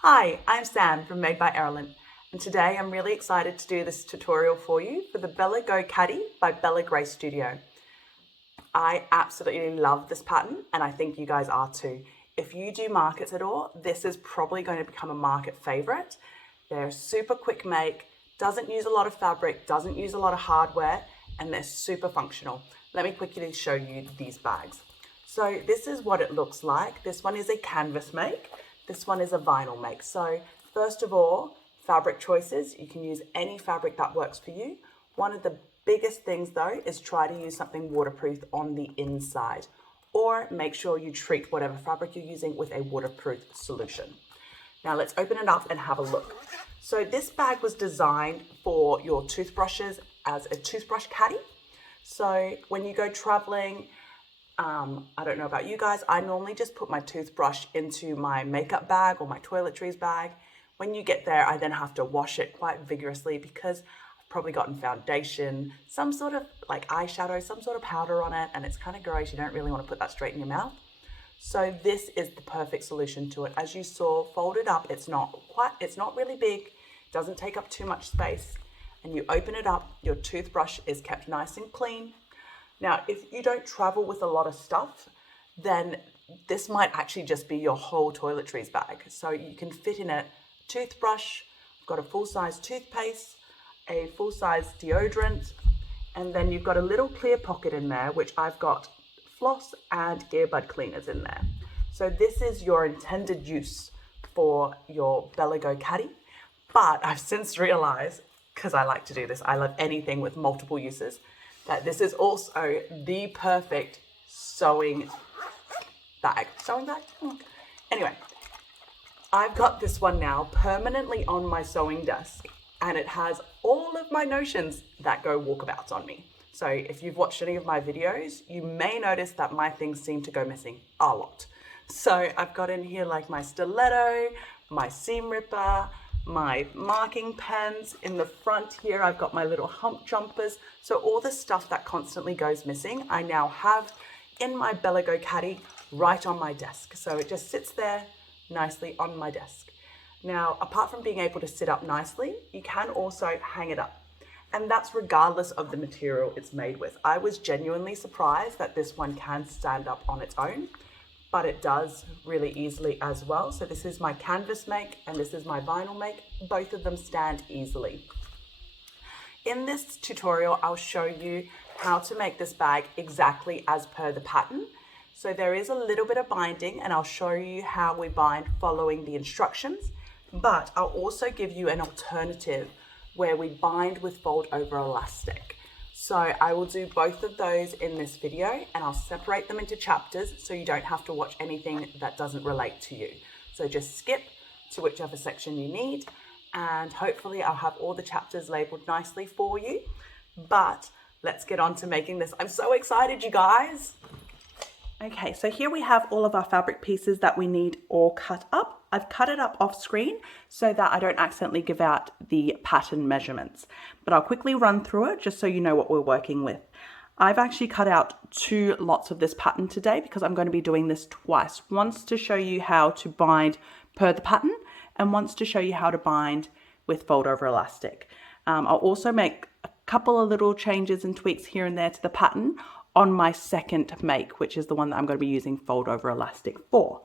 Hi, I'm Sam from Made by Erilyn, and today I'm really excited to do this tutorial for you for the BellaGo Caddy by BellaGrace Studio. I absolutely love this pattern, and I think you guys are too. If you do markets at all, this is probably going to become a market favorite. They're super quick make, doesn't use a lot of fabric, doesn't use a lot of hardware, and they're super functional. Let me quickly show you these bags. So this is what it looks like. This one is a canvas make. This one is a vinyl make. So first of all, fabric choices. You can use any fabric that works for you. One of the biggest things though is try to use something waterproof on the inside, or make sure you treat whatever fabric you're using with a waterproof solution. Now let's open it up and have a look. So this bag was designed for your toothbrushes as a toothbrush caddy. So when you go traveling, I don't know about you guys, I normally just put my toothbrush into my makeup bag or my toiletries bag. When you get there, I then have to wash it quite vigorously because I've probably gotten foundation, some sort of like eyeshadow, some sort of powder on it, and it's kind of gross. You don't really want to put that straight in your mouth. So this is the perfect solution to it. As you saw, folded up, it's not really big, doesn't take up too much space, and you open it up, your toothbrush is kept nice and clean. Now, if you don't travel with a lot of stuff, then this might actually just be your whole toiletries bag. So you can fit in a toothbrush, you've got a full-size toothpaste, a full-size deodorant, and then you've got a little clear pocket in there, which I've got floss and earbud cleaners in there. So this is your intended use for your BellaGo Caddy. But I've since realized, because I like to do this, I love anything with multiple uses, that this is also the perfect sewing bag. Sewing bag? Anyway, I've got this one now permanently on my sewing desk, and it has all of my notions that go walkabouts on me. So if you've watched any of my videos, you may notice that my things seem to go missing a lot. So I've got in here like my stiletto, my seam ripper, my marking pens. In the front here, I've got my little hump jumpers. So all the stuff that constantly goes missing, I now have in my BellaGo Caddy right on my desk. So it just sits there nicely on my desk. Now, apart from being able to sit up nicely, you can also hang it up. And that's regardless of the material it's made with. I was genuinely surprised that this one can stand up on its own, but it does really easily as well. So this is my canvas make and this is my vinyl make. Both of them stand easily. In this tutorial, I'll show you how to make this bag exactly as per the pattern. So there is a little bit of binding, and I'll show you how we bind following the instructions, but I'll also give you an alternative where we bind with fold over elastic. So I will do both of those in this video, and I'll separate them into chapters so you don't have to watch anything that doesn't relate to you. So just skip to whichever section you need, and hopefully I'll have all the chapters labeled nicely for you. But let's get on to making this. I'm so excited, you guys. Okay, so here we have all of our fabric pieces that we need all cut up. I've cut it up off screen so that I don't accidentally give out the pattern measurements, but I'll quickly run through it just so you know what we're working with. I've actually cut out 2 lots of this pattern today because I'm going to be doing this twice. Once to show you how to bind per the pattern, and once to show you how to bind with fold over elastic. I'll also make a couple of little changes and tweaks here and there to the pattern on my second make, which is the one that I'm going to be using fold over elastic for.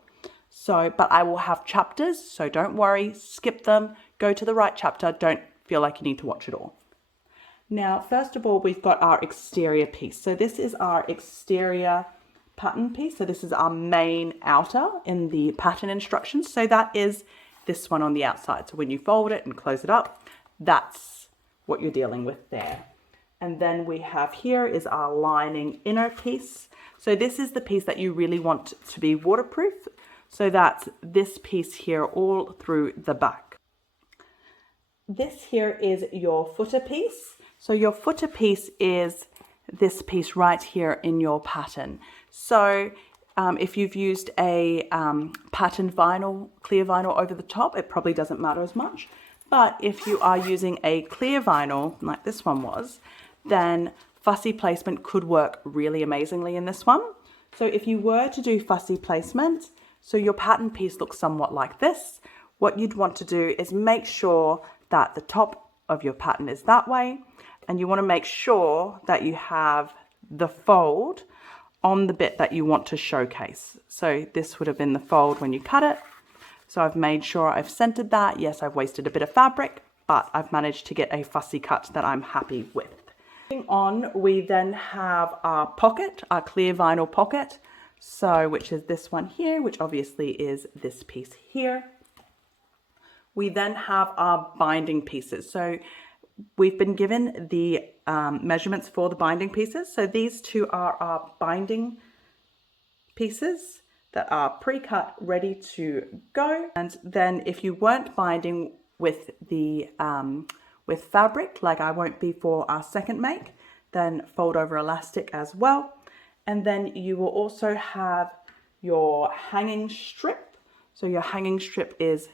So, but I will have chapters, so don't worry, skip them, go to the right chapter, don't feel like you need to watch it all. Now, first of all, we've got our exterior piece. So this is our exterior pattern piece. So this is our main outer in the pattern instructions. So that is this one on the outside. So when you fold it and close it up, that's what you're dealing with there. And then we have here is our lining inner piece. So this is the piece that you really want to be waterproof. So that's this piece here all through the back. This here is your footer piece. So your footer piece is this piece right here in your pattern. So if you've used a pattern vinyl, clear vinyl over the top, it probably doesn't matter as much. But if you are using a clear vinyl like this one was, then fussy placement could work really amazingly in this one. So if you were to do fussy placement, so your pattern piece looks somewhat like this, what you'd want to do is make sure that the top of your pattern is that way, and you want to make sure that you have the fold on the bit that you want to showcase. So this would have been the fold when you cut it. So I've made sure I've centered that. Yes, I've wasted a bit of fabric, but I've managed to get a fussy cut that I'm happy with. Moving on, we then have our pocket, our clear vinyl pocket. So, which is this one here, which obviously is this piece here. We then have our binding pieces. So we've been given the measurements for the binding pieces. So these two are our binding pieces that are pre-cut, ready to go. And then if you weren't binding with the with fabric, like I won't be for our second make, then fold over elastic as well. And then you will also have your hanging strip. So your hanging strip is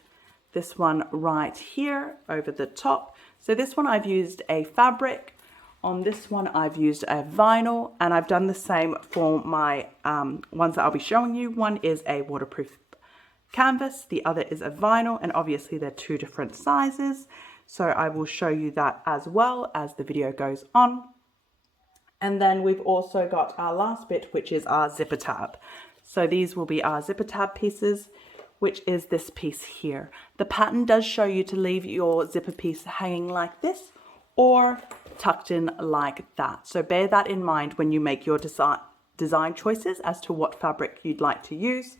this one right here over the top. So this one I've used a fabric. On this one I've used a vinyl, and I've done the same for my ones that I'll be showing you. One is a waterproof canvas, the other is a vinyl, and obviously they're two different sizes. So I will show you that as well as the video goes on. And then we've also got our last bit, which is our zipper tab. So these will be our zipper tab pieces, which is this piece here. The pattern does show you to leave your zipper piece hanging like this or tucked in like that. So bear that in mind when you make your design choices as to what fabric you'd like to use.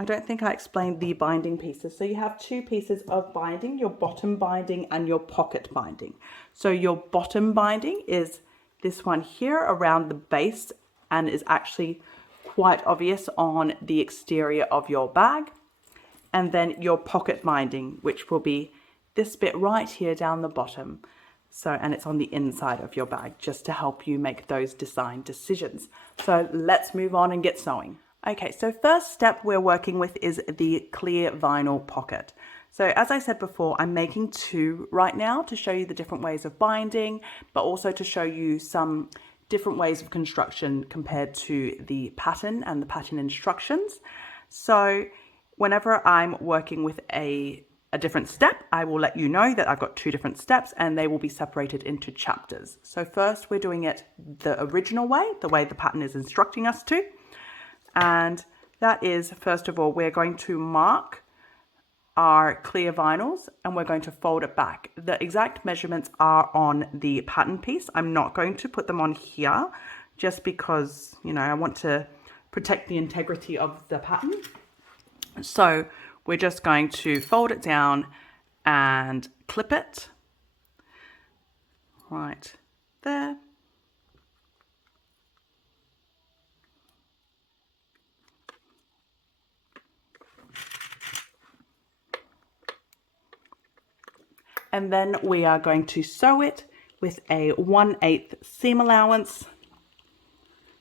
I don't think I explained the binding pieces. So you have two pieces of binding, your bottom binding and your pocket binding. So your bottom binding is this one here around the base and is actually quite obvious on the exterior of your bag. And then your pocket binding, which will be this bit right here down the bottom. So, and it's on the inside of your bag, just to help you make those design decisions. So let's move on and get sewing. Okay, so first step we're working with is the clear vinyl pocket. So as I said before, I'm making two right now to show you the different ways of binding, but also to show you some different ways of construction compared to the pattern and the pattern instructions. So whenever I'm working with a different step, I will let you know that I've got two different steps and they will be separated into chapters. So first we're doing it the original way, the way the pattern is instructing us to. And that is, first of all, we're going to mark our clear vinyls and we're going to fold it back. The exact measurements are on the pattern piece. I'm not going to put them on here just because, you know, I want to protect the integrity of the pattern. So we're just going to fold it down and clip it right there. And then we are going to sew it with a 1/8 seam allowance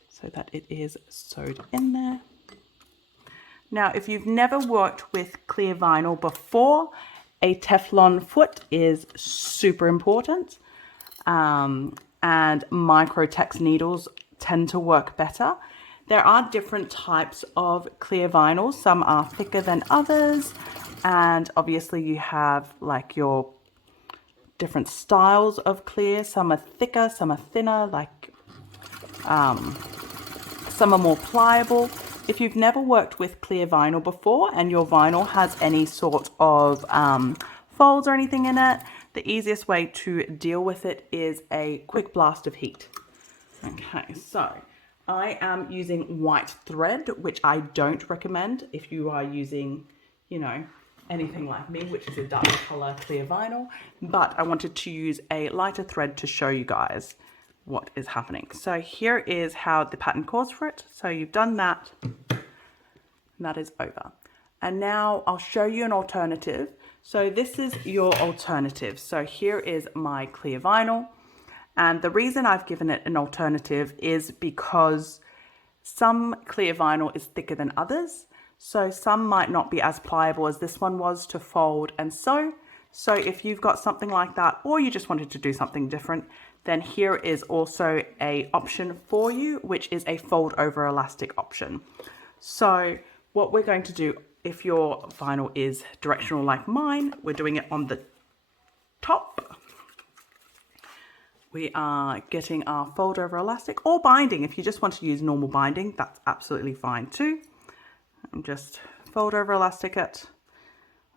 so that it is sewed in there. Now, if you've never worked with clear vinyl before, a Teflon foot is super important. And Microtex needles tend to work better. There are different types of clear vinyl. Some are thicker than others. And obviously you have like your different styles of clear. Some are thicker, some are thinner, like some are more pliable. If you've never worked with clear vinyl before and your vinyl has any sort of folds or anything in it, the easiest way to deal with it is a quick blast of heat. Okay, so I am using white thread, which I don't recommend if you are using, you know, anything like me, which is a dark color clear vinyl, but I wanted to use a lighter thread to show you guys what is happening. So here is how the pattern calls for it. So you've done that, and that is over. And now I'll show you an alternative. So this is your alternative. So here is my clear vinyl. And the reason I've given it an alternative is because some clear vinyl is thicker than others. So some might not be as pliable as this one was to fold and sew. So if you've got something like that, or you just wanted to do something different, then here is also a option for you, which is a fold over elastic option. So what we're going to do if your vinyl is directional like mine, we're doing it on the top. We are getting our fold over elastic or binding. If you just want to use normal binding, that's absolutely fine too. And just fold over elastic it.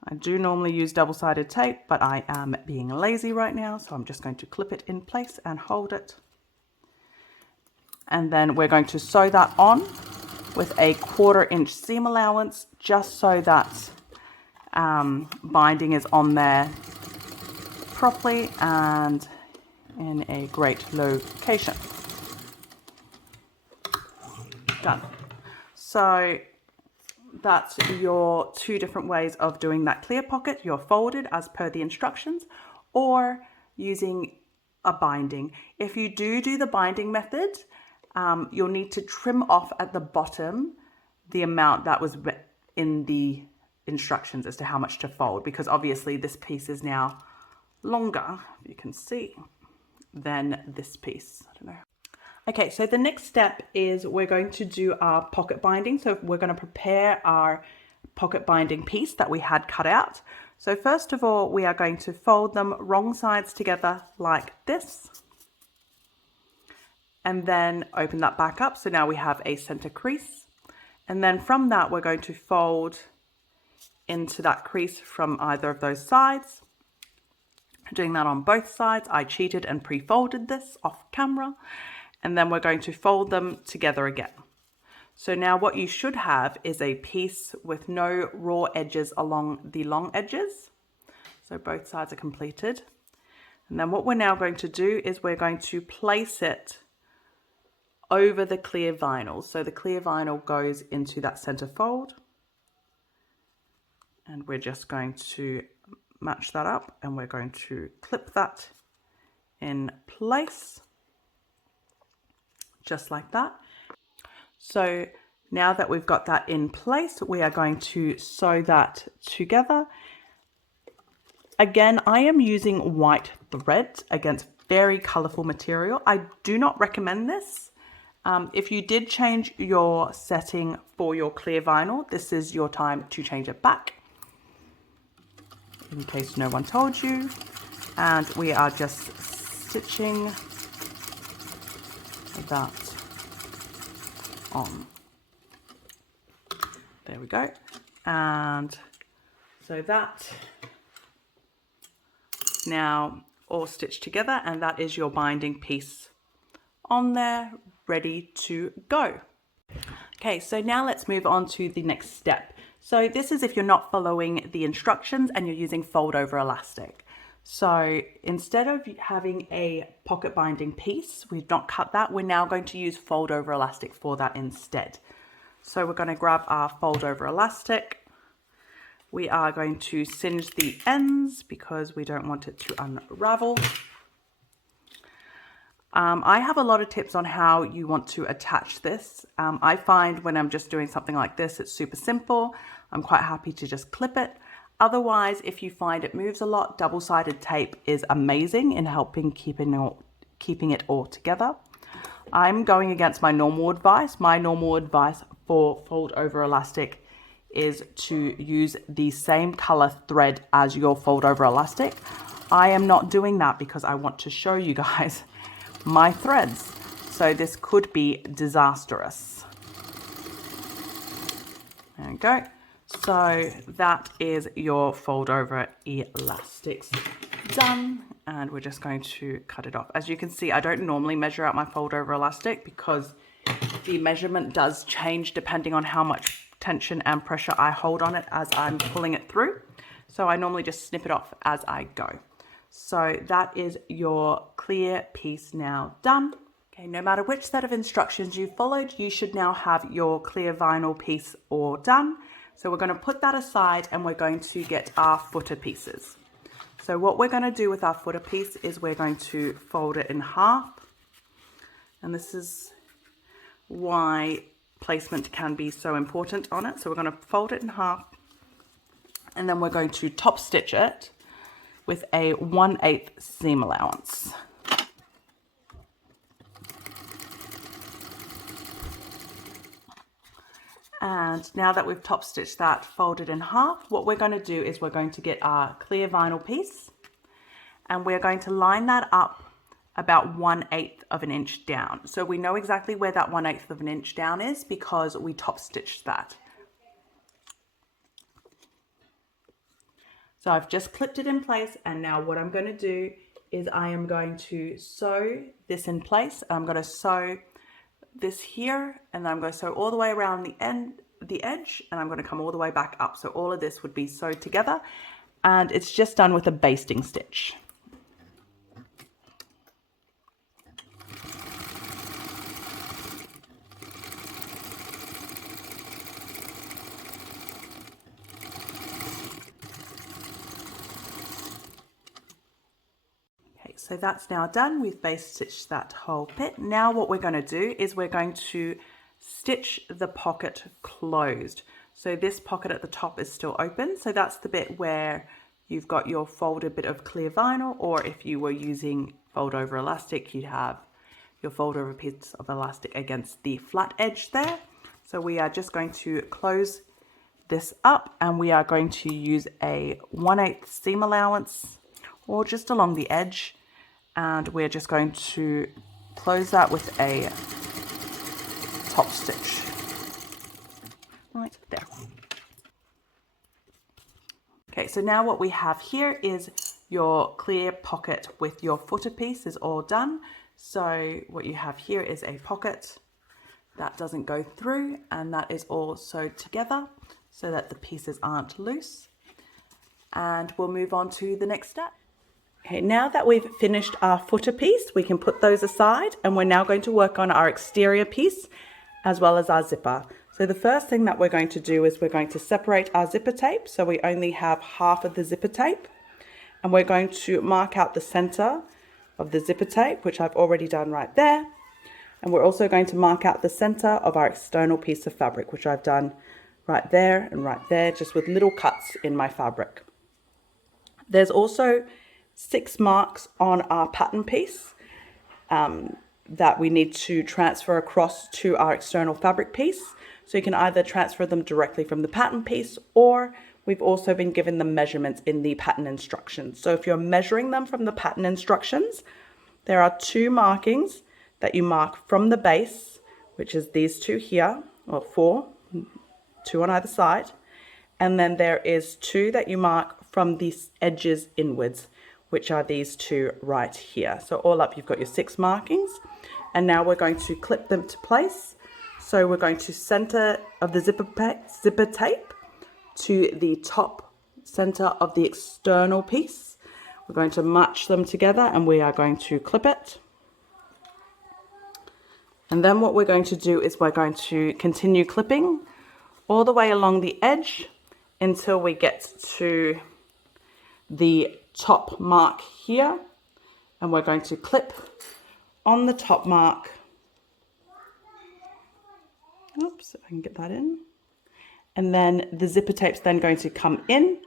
I do normally use double-sided tape, but I am being lazy right now, so I'm just going to clip it in place and hold it. And then we're going to sew that on with a 1/4 inch seam allowance, just so that binding is on there properly and in a great location. Done. So that's your 2 different ways of doing that clear pocket. You're folded as per the instructions, or using a binding. If you do the binding method, you'll need to trim off at the bottom the amount that was in the instructions as to how much to fold, because obviously this piece is now longer, you can see, than this piece. I don't know. Okay, so the next step is we're going to do our pocket binding. So we're going to prepare our pocket binding piece that we had cut out. So first of all, we are going to fold them wrong sides together like this, and then open that back up. So now we have a center crease, and then from that we're going to fold into that crease from either of those sides. Doing that on both sides. I cheated and pre-folded this off camera, and then we're going to fold them together again. So now what you should have is a piece with no raw edges along the long edges. So both sides are completed. And then what we're now going to do is we're going to place it over the clear vinyl. So the clear vinyl goes into that center fold, and we're just going to match that up, and we're going to clip that in place just like that. So now that we've got that in place, we are going to sew that together. Again, I am using white thread against very colorful material. I do not recommend this. If you did change your setting for your clear vinyl, this is your time to change it back, in case no one told you. And we are just stitching that on. There we go. And so that now all stitched together, and that is your binding piece on there, ready to go. Okay, so now let's move on to the next step. So this is if you're not following the instructions and you're using fold over elastic. So instead of having a pocket binding piece, we've not cut that, we're now going to use fold over elastic for that instead. So we're going to grab our fold over elastic. We are going to singe the ends because we don't want it to unravel. I have a lot of tips on how you want to attach this. I find when I'm just doing something like this, it's super simple. I'm quite happy to just clip it. Otherwise, if you find it moves a lot, double-sided tape is amazing in helping keeping it all together. I'm going against my normal advice. My normal advice for fold over elastic is to use the same color thread as your fold over elastic. I am not doing that because I want to show you guys my threads. So this could be disastrous. There we go. So that is your fold over elastics done, and we're just going to cut it off. As you can see, I don't normally measure out my fold over elastic because the measurement does change depending on how much tension and pressure I hold on it as I'm pulling it through. So I normally just snip it off as I go. So that is your clear piece now done. Okay, no matter which set of instructions you followed, you should now have your clear vinyl piece all done. So we're going to put that aside and we're going to get our footer pieces. So what we're going to do with our footer piece is we're going to fold it in half. And this is why placement can be so important on it. So we're going to fold it in half, and then we're going to top stitch it with a 1/8 seam allowance. And now that we've top stitched that folded in half, what we're going to do is we're going to get our clear vinyl piece and we're going to line that up about 1/8 of an inch down. So we know exactly where that 1/8 of an inch down is because we top stitched that. So I've just clipped it in place, and now what I'm going to do is I am going to sew this in place. I'm going to sew this here, and then I'm going to sew all the way around the edge, and I'm going to come all the way back up. So all of this would be sewed together, and it's just done with a basting stitch. So that's now done. We've base stitched that whole bit. Now what we're going to do is we're going to stitch the pocket closed. So this pocket at the top is still open. So that's the bit where you've got your folded bit of clear vinyl, or if you were using fold over elastic, you'd have your fold over piece of elastic against the flat edge there. So we are just going to close this up, and we are going to use a 1/8 seam allowance or just along the edge. And we're just going to close that with a top stitch right there. Okay, so now what we have here is your clear pocket with your footer piece is all done. So what you have here is a pocket that doesn't go through, and that is all sewed together so that the pieces aren't loose. And we'll move on to the next step. Okay, now that we've finished our footer piece, we can put those aside, and we're now going to work on our exterior piece as well as our zipper. So the first thing that we're going to do is we're going to separate our zipper tape. So we only have half of the zipper tape, and we're going to mark out the center of the zipper tape, which I've already done right there. And we're also going to mark out the center of our external piece of fabric, which I've done right there and right there, just with little cuts in my fabric. There's also 6 marks on our pattern piece that we need to transfer across to our external fabric piece. So you can either transfer them directly from the pattern piece, or we've also been given the measurements in the pattern instructions. So if you're measuring them from the pattern instructions, there are 2 markings that you mark from the base, which is these 2 here, or 4, 2 on either side. And then there is 2 that you mark from these edges inwards, which are these 2 right here. So all up, you've got your 6 markings, and now we're going to clip them to place. So we're going to center of the zipper tape to the top center of the external piece. We're going to match them together, and we are going to clip it. And then what we're going to do is we're going to continue clipping all the way along the edge until we get to the top mark here, and we're going to clip on the top mark. Oops, if I can get that in. And then the zipper tape's then going to come in,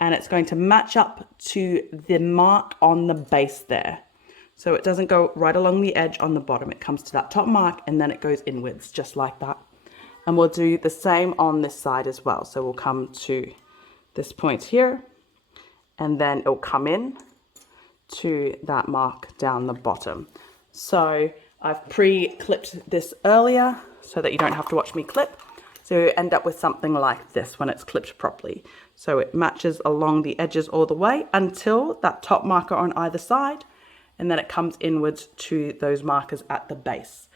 and it's going to match up to the mark on the base there. So it doesn't go right along the edge on the bottom. It comes to that top mark, and then it goes inwards, just like that. And we'll do the same on this side as well. So we'll come to this point here, and then it'll come in to that mark down the bottom. So I've pre-clipped this earlier so that you don't have to watch me clip. So you end up with something like this when it's clipped properly. So it matches along the edges all the way until that top marker on either side, and then it comes inwards to those markers at the base.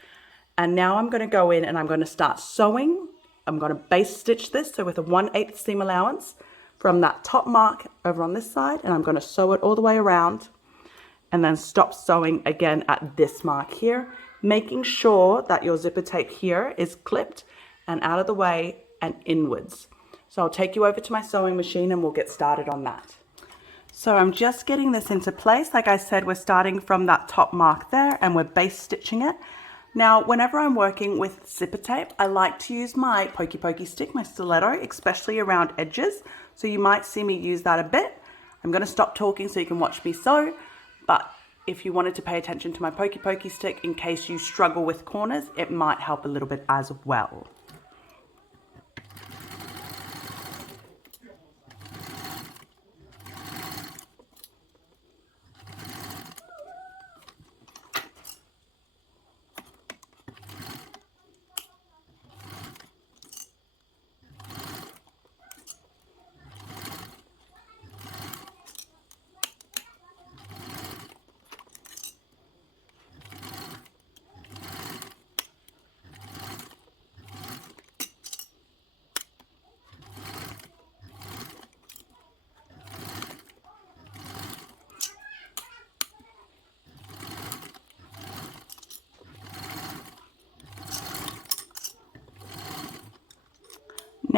And now I'm going to go in and I'm going to start sewing. I'm going to base stitch this, so with a 1/8 seam allowance from that top mark over on this side, and I'm going to sew it all the way around, and then stop sewing again at this mark here, making sure that your zipper tape here is clipped and out of the way and inwards. So I'll take you over to my sewing machine and we'll get started on that. So I'm just getting this into place. Like I said, we're starting from that top mark there, and we're base stitching it. Now, whenever I'm working with zipper tape, I like to use my pokey stick, my stiletto, especially around edges. So you might see me use that a bit. I'm going to stop talking so you can watch me sew. But if you wanted to pay attention to my pokey stick, in case you struggle with corners, it might help a little bit as well.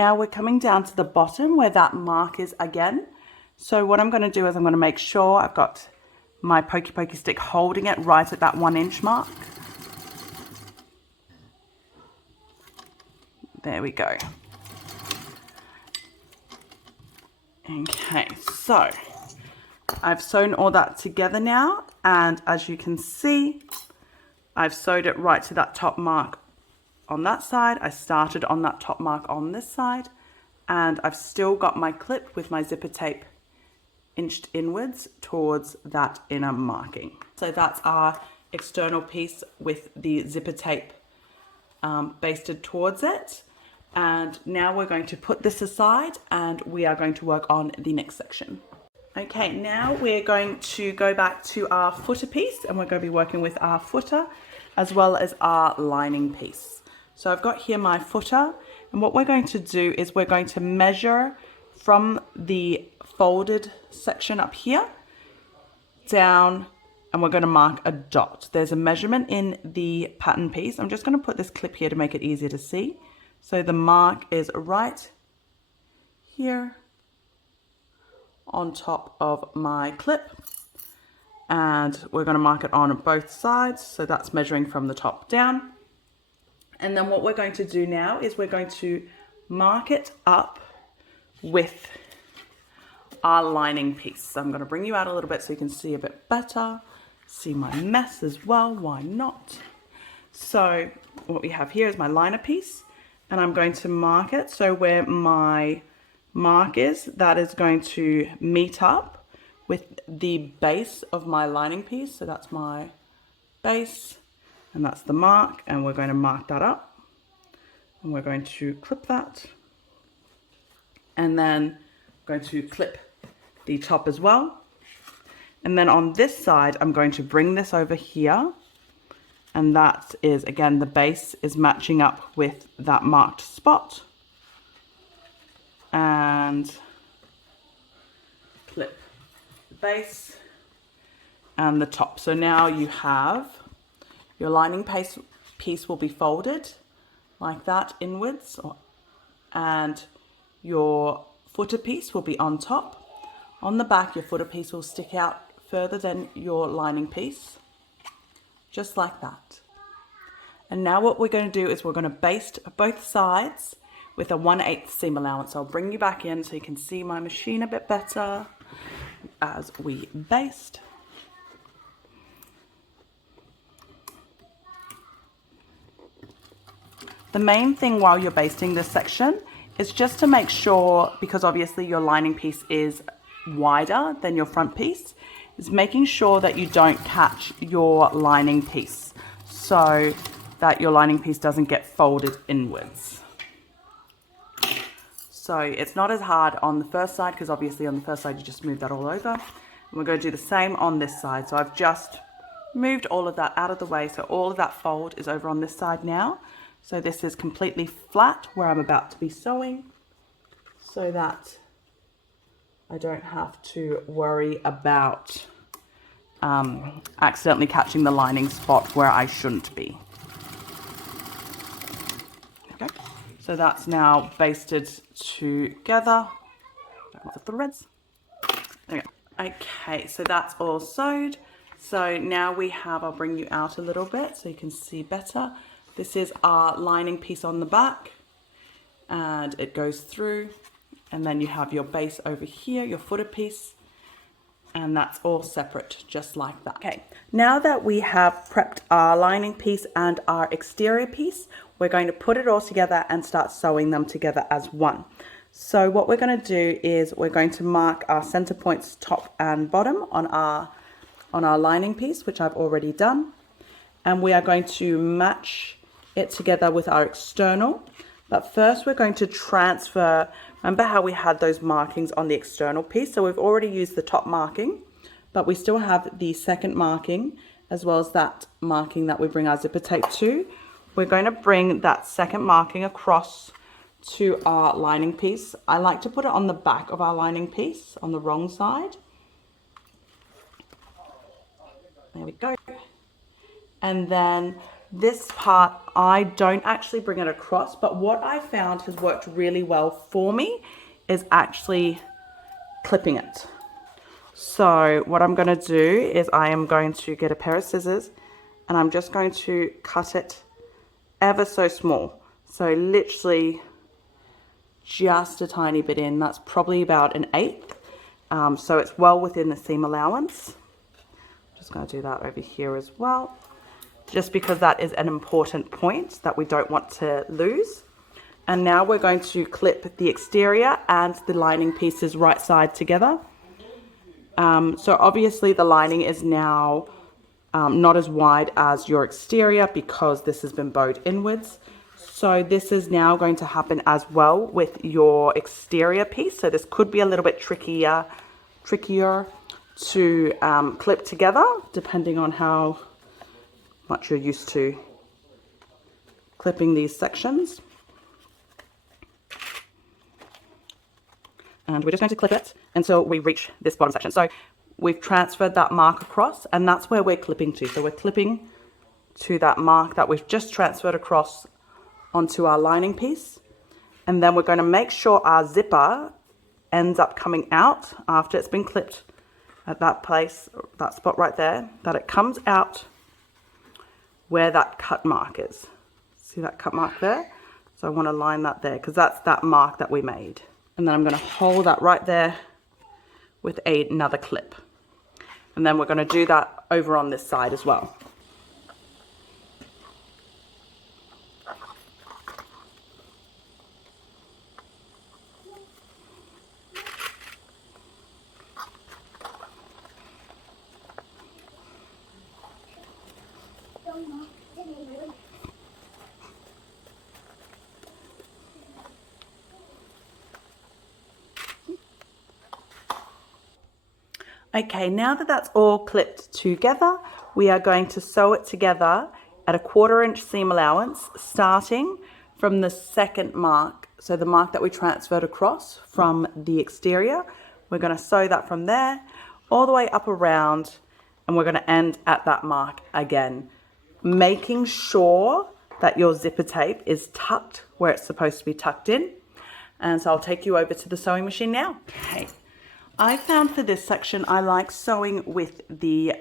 Now we're coming down to the bottom where that mark is again. So what I'm going to do is I'm going to make sure I've got my pokey pokey stick holding it right at that 1 inch mark. There we go. Okay, so I've sewn all that together now, and as you can see, I've sewed it right to that top mark on that side. I started on that top mark on this side, and I've still got my clip with my zipper tape inched inwards towards that inner marking. So that's our external piece with the zipper tape basted towards it. And now we're going to put this aside and we are going to work on the next section. Okay, now we're going to go back to our footer piece, and we're going to be working with our footer as well as our lining piece. So I've got here my footer, and what we're going to do is we're going to measure from the folded section up here down, and we're going to mark a dot. There's a measurement in the pattern piece. I'm just going to put this clip here to make it easier to see. So the mark is right here on top of my clip, and we're going to mark it on both sides. So that's measuring from the top down. And then what we're going to do now is we're going to mark it up with our lining piece. So I'm going to bring you out a little bit so you can see a bit better, see my mess as well, why not? So what we have here is my liner piece, and I'm going to mark it so where my mark is, that is going to meet up with the base of my lining piece. So that's my base, and that's the mark, and we're going to mark that up, and we're going to clip that, and then I'm going to clip the top as well. And then on this side, I'm going to bring this over here, and that is, again, the base is matching up with that marked spot, and clip the base and the top. So now you have your lining piece will be folded like that inwards, and your footer piece will be on top. On the back, your footer piece will stick out further than your lining piece, just like that. And now what we're going to do is we're going to baste both sides with a 1/8 seam allowance. I'll bring you back in so you can see my machine a bit better as we baste. The main thing while you're basting this section is just to make sure, because obviously your lining piece is wider than your front piece, is making sure that you don't catch your lining piece so that your lining piece doesn't get folded inwards. So it's not as hard on the first side, because obviously on the first side you just move that all over. And we're going to do the same on this side. So I've just moved all of that out of the way, so all of that fold is over on this side now. So this is completely flat where I'm about to be sewing, so that I don't have to worry about accidentally catching the lining spot where I shouldn't be. Okay, so that's now basted together with the threads. There we go. Okay, so that's all sewed. So now we have, I'll bring you out a little bit so you can see better. This is our lining piece on the back, and it goes through, and then you have your base over here, your footer piece, and that's all separate, just like that. Okay, now that we have prepped our lining piece and our exterior piece, we're going to put it all together and start sewing them together as one. So what we're going to do is we're going to mark our center points top and bottom on our lining piece, which I've already done, and we are going to match it together with our external. But first we're going to transfer, remember how we had those markings on the external piece? So we've already used the top marking, but we still have the second marking as well as that marking that we bring our zipper tape to. We're going to bring that second marking across to our lining piece. I like to put it on the back of our lining piece on the wrong side. There we go. And then this part, I don't actually bring it across, but what I found has worked really well for me is actually clipping it. So what I'm going to do is I am going to get a pair of scissors and I'm just going to cut it ever so small. So literally just a tiny bit in. That's probably about an eighth. So it's well within the seam allowance. I'm just going to do that over here as well, just because that is an important point that we don't want to lose. And now we're going to clip the exterior and the lining pieces right side together. So obviously the lining is now not as wide as your exterior because this has been bowed inwards. So this is now going to happen as well with your exterior piece. So this could be a little bit trickier to clip together, depending on how much you're used to clipping these sections. And we're just going to clip it until we reach this bottom section. So we've transferred that mark across, and that's where we're clipping to. So we're clipping to that mark that we've just transferred across onto our lining piece. And then we're going to make sure our zipper ends up coming out after it's been clipped at that place, that spot right there, that it comes out where that cut mark is. See that cut mark there? So I want to line that there because that's that mark that we made. And then I'm going to hold that right there with another clip. And then we're going to do that over on this side as well. Okay, now that that's all clipped together, we are going to sew it together at a 1/4 inch seam allowance, starting from the second mark. So the mark that we transferred across from the exterior, we're going to sew that from there all the way up around, and we're going to end at that mark again, making sure that your zipper tape is tucked where it's supposed to be tucked in. And so I'll take you over to the sewing machine now. Okay. I found for this section, I like sewing with the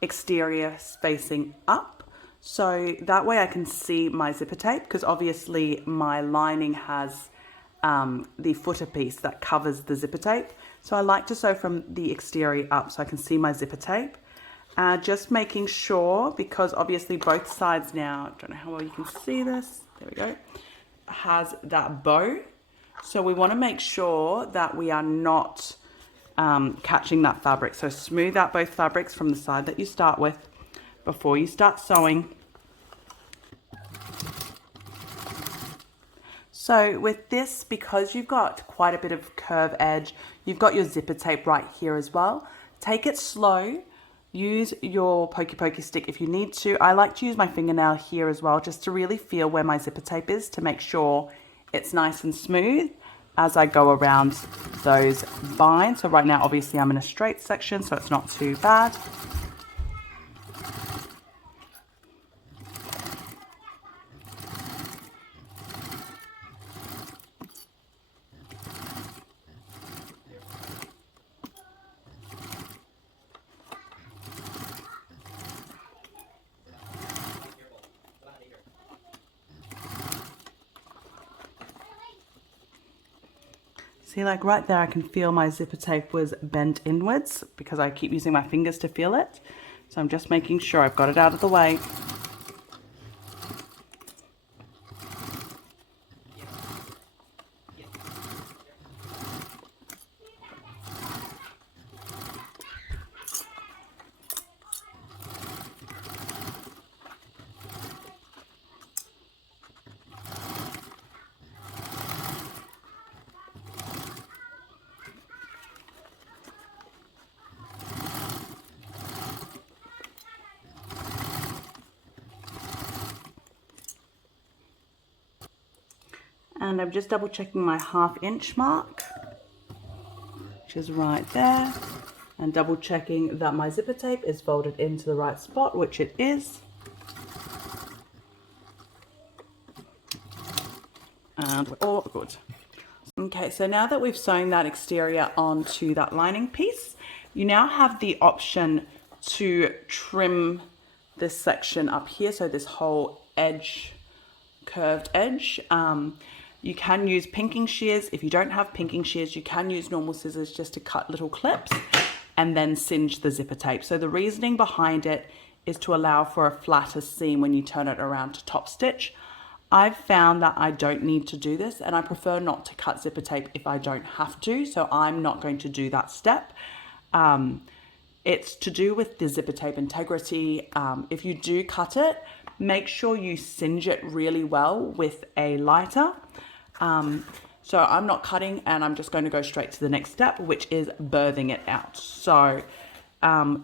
exterior spacing up. So that way I can see my zipper tape, because obviously my lining has the footer piece that covers the zipper tape. So I like to sew from the exterior up so I can see my zipper tape. Just making sure, because obviously both sides now, I don't know how well you can see this, there we go, has that bow. So we want to make sure that we are not catching that fabric. So smooth out both fabrics from the side that you start with before you start sewing. So with this, because you've got quite a bit of curve edge, you've got your zipper tape right here as well. Take it slow. Use your pokey stick if you need to. I like to use my fingernail here as well, just to really feel where my zipper tape is, to make sure it's nice and smooth as I go around those binds. So right now, obviously I'm in a straight section, so it's not too bad. See, like right there, I can feel my zipper tape was bent inwards because I keep using my fingers to feel it. So I'm just making sure I've got it out of the way. And I'm just double checking my 1/2 inch mark, which is right there, and double checking that my zipper tape is folded into the right spot, which it is. And we're all good. Okay, so now that we've sewn that exterior onto that lining piece, you now have the option to trim this section up here. So this whole edge, curved edge. You can use pinking shears. If you don't have pinking shears, you can use normal scissors just to cut little clips and then singe the zipper tape. So the reasoning behind it is to allow for a flatter seam when you turn it around to top stitch. I've found that I don't need to do this, and I prefer not to cut zipper tape if I don't have to, so I'm not going to do that step. It's to do with the zipper tape integrity. If you do cut it, make sure you singe it really well with a lighter. So I'm not cutting, and I'm just going to go straight to the next step, which is birthing it out. So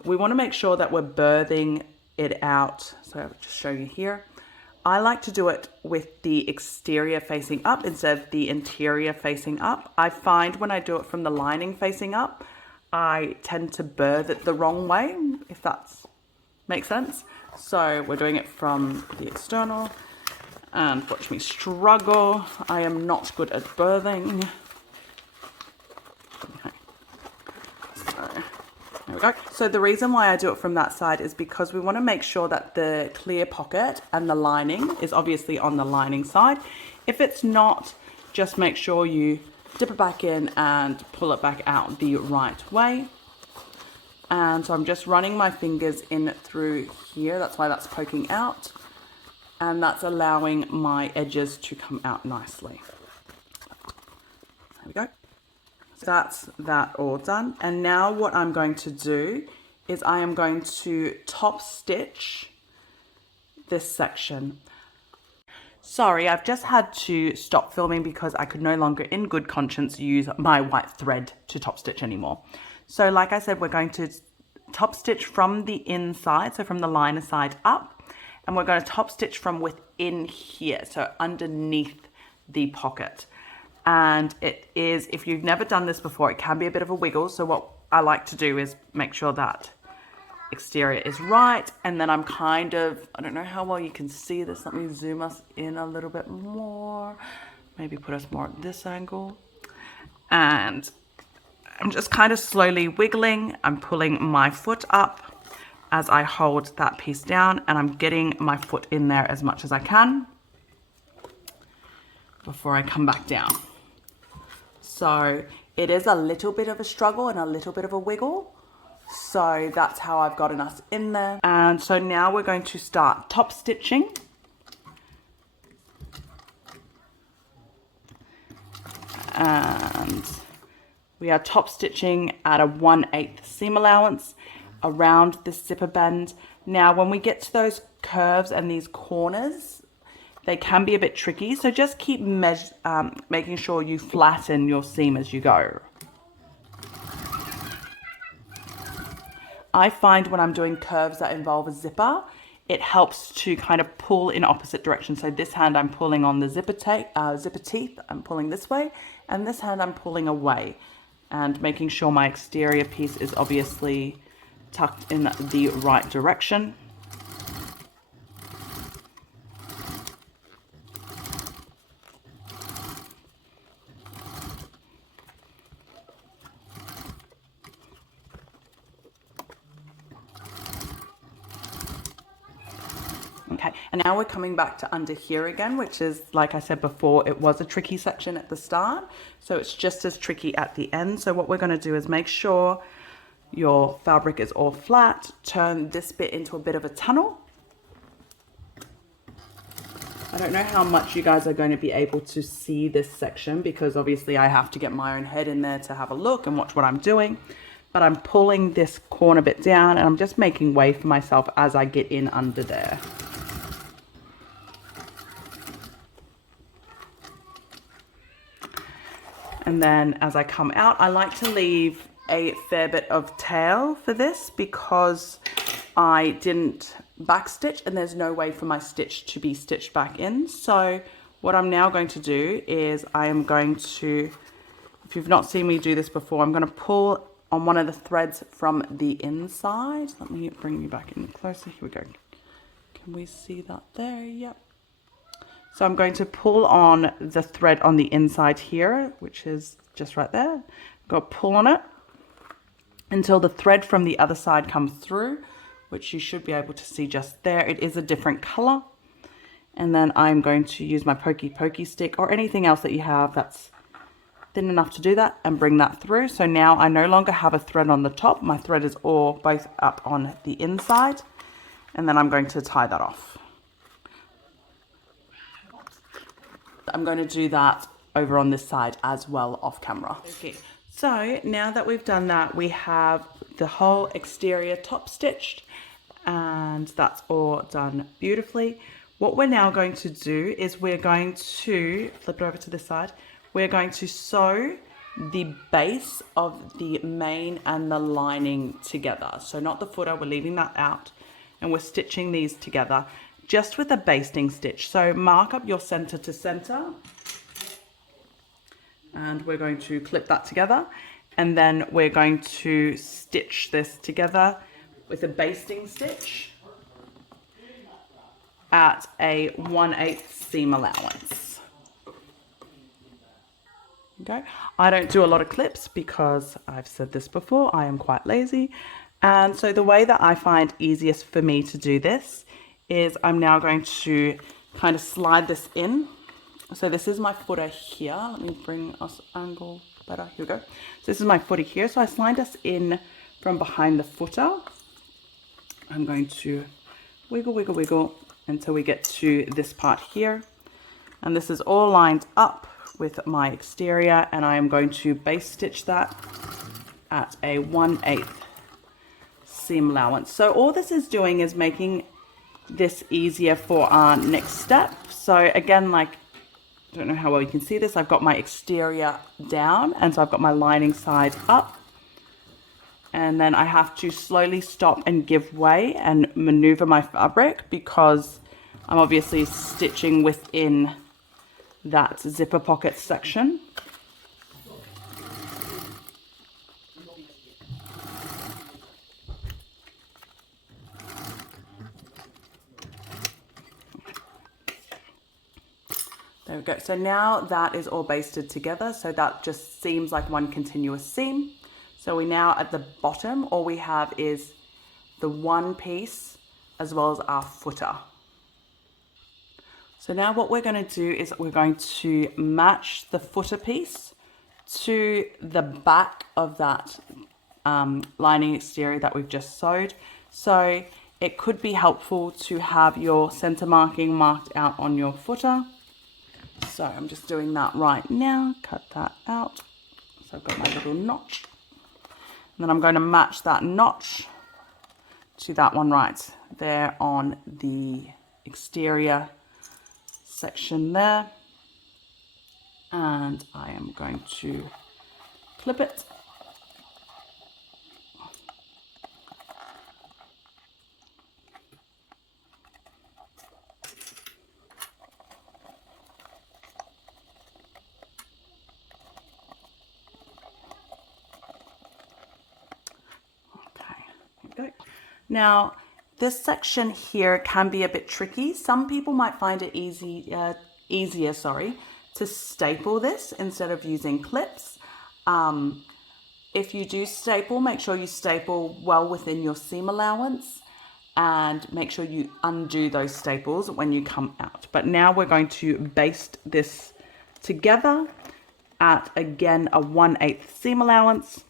we want to make sure that we're birthing it out. So I'll just show you here. I like to do it with the exterior facing up instead of the interior facing up. I find when I do it from the lining facing up, I tend to birth it the wrong way, if that makes sense. So we're doing it from the external, and watch me struggle. I am not good at birthing. Okay. So there we go. So the reason why I do it from that side is because we want to make sure that the clear pocket and the lining is obviously on the lining side. If it's not, just make sure you dip it back in and pull it back out the right way. And so I'm just running my fingers in through here. That's why that's poking out. And that's allowing my edges to come out nicely. There we go. So that's that all done. And now what I'm going to do is I am going to top stitch this section. Sorry, I've just had to stop filming because I could no longer in good conscience use my white thread to top stitch anymore. So like I said, we're going to top stitch from the inside, so from the liner side up, and we're going to top stitch from within here, so underneath the pocket. And it is, if you've never done this before, it can be a bit of a wiggle. So what I like to do is make sure that exterior is right, and then I'm kind of, I don't know how well you can see this, let me zoom us in a little bit more, maybe put us more at this angle, and I'm just kind of slowly wiggling. I'm pulling my foot up as I hold that piece down, and I'm getting my foot in there as much as I can before I come back down. So it is a little bit of a struggle and a little bit of a wiggle. So that's how I've gotten us in there. And so now we're going to start top stitching. And we are top stitching at a 1/8 seam allowance around this zipper bend. Now, when we get to those curves and these corners, they can be a bit tricky. So just keep making sure you flatten your seam as you go. I find when I'm doing curves that involve a zipper, it helps to kind of pull in opposite directions. So this hand I'm pulling on the zipper teeth, I'm pulling this way, and this hand I'm pulling away, and making sure my exterior piece is obviously tucked in the right direction. Okay, and now we're coming back to under here again, which is, like I said before, it was a tricky section at the start, so it's just as tricky at the end. So what we're going to do is make sure your fabric is all flat, turn this bit into a bit of a tunnel. I don't know how much you guys are going to be able to see this section because obviously I have to get my own head in there to have a look and watch what I'm doing. But I'm pulling this corner bit down and I'm just making way for myself as I get in under there. And then as I come out, I like to leave a fair bit of tail for this because I didn't backstitch and there's no way for my stitch to be stitched back in. So what I'm now going to do is I am going to, if you've not seen me do this before, I'm going to pull on one of the threads from the inside. Let me bring you back in closer. Here we go. Can we see that there? Yep. So I'm going to pull on the thread on the inside here, which is just right there. I've got to pull on it until the thread from the other side comes through, which you should be able to see just there. It is a different color. And then I'm going to use my pokey stick or anything else that you have that's thin enough to do that and bring that through. So now I no longer have a thread on the top. My thread is all both up on the inside. And then I'm going to tie that off. I'm going to do that over on this side as well off camera. Okay, so now that we've done that, we have the whole exterior top stitched and that's all done beautifully. What we're now going to do is we're going to flip it over to this side. We're going to sew the base of the main and the lining together. So not the footer, we're leaving that out. And we're stitching these together just with a basting stitch. So mark up your center to center. And we're going to clip that together. And then we're going to stitch this together with a basting stitch at a 1/8 seam allowance. Okay, I don't do a lot of clips because I've said this before, I am quite lazy. And so the way that I find easiest for me to do this is I'm now going to kind of slide this in. So this is my footer here. Let me bring us angle better. Here we go. So this is my footer here. So I slide us in from behind the footer. I'm going to wiggle, wiggle, wiggle until we get to this part here. And this is all lined up with my exterior, and I am going to base stitch that at a 1/8 seam allowance. So all this is doing is making this easier for our next step. So again, like, I don't know how well you can see this, I've got my exterior down, and so I've got my lining side up. And then I have to slowly stop and give way and maneuver my fabric because I'm obviously stitching within that zipper pocket section. There we go. So now that is all basted together. So that just seems like one continuous seam. So we now at the bottom, all we have is the one piece as well as our footer. So now what we're going to do is we're going to match the footer piece to the back of that lining exterior that we've just sewed. So it could be helpful to have your center marking marked out on your footer. So I'm just doing that right now. Cut that out. So I've got my little notch. And then I'm going to match that notch to that one right there on the exterior section there. And I am going to clip it. Now, this section here can be a bit tricky. Some people might find it easier to staple this instead of using clips. If you do staple, make sure you staple well within your seam allowance and make sure you undo those staples when you come out. But now we're going to baste this together at, again, a 1/8 seam allowance.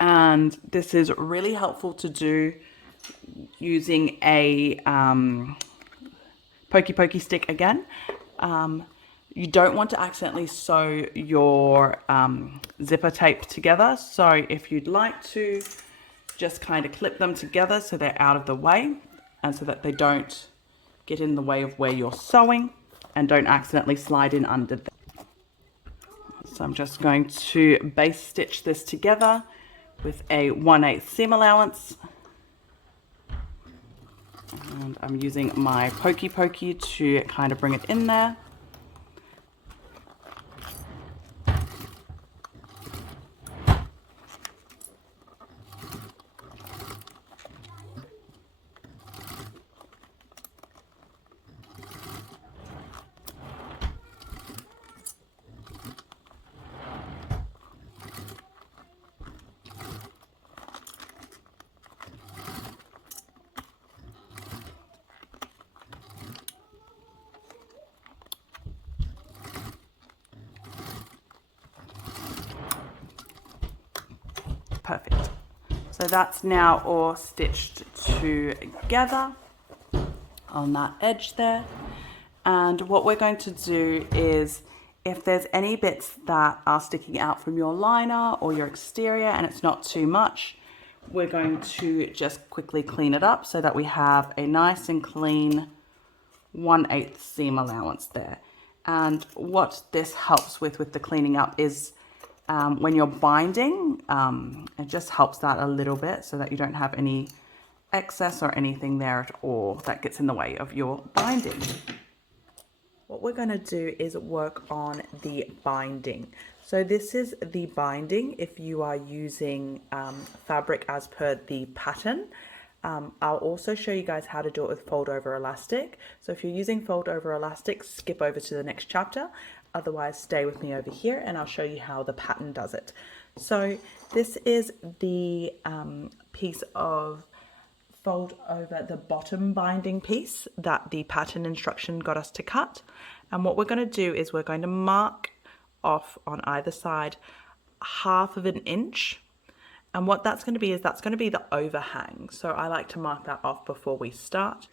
And this is really helpful to do using a pokey stick again. You don't want to accidentally sew your zipper tape together. So if you'd like to, just kind of clip them together so they're out of the way and so that they don't get in the way of where you're sewing and don't accidentally slide in under them. So I'm just going to base stitch this together with a 1/8 seam allowance. And I'm using my pokey to kind of bring it in there. Perfect. So that's now all stitched together on that edge there. And what we're going to do is, if there's any bits that are sticking out from your liner or your exterior and it's not too much, we're going to just quickly clean it up so that we have a nice and clean 1/8 seam allowance there. And what this helps with the cleaning up is when you're binding, it just helps that a little bit so that you don't have any excess or anything there at all that gets in the way of your binding. What we're going to do is work on the binding. So this is the binding if you are using fabric as per the pattern. I'll also show you guys how to do it with fold over elastic. So if you're using fold over elastic, skip over to the next chapter. Otherwise, stay with me over here and I'll show you how the pattern does it. So this is the piece of fold over the bottom binding piece that the pattern instruction got us to cut. And what we're going to do is we're going to mark off on either side 1/2 inch. And what that's going to be is that's going to be the overhang. So I like to mark that off before we start.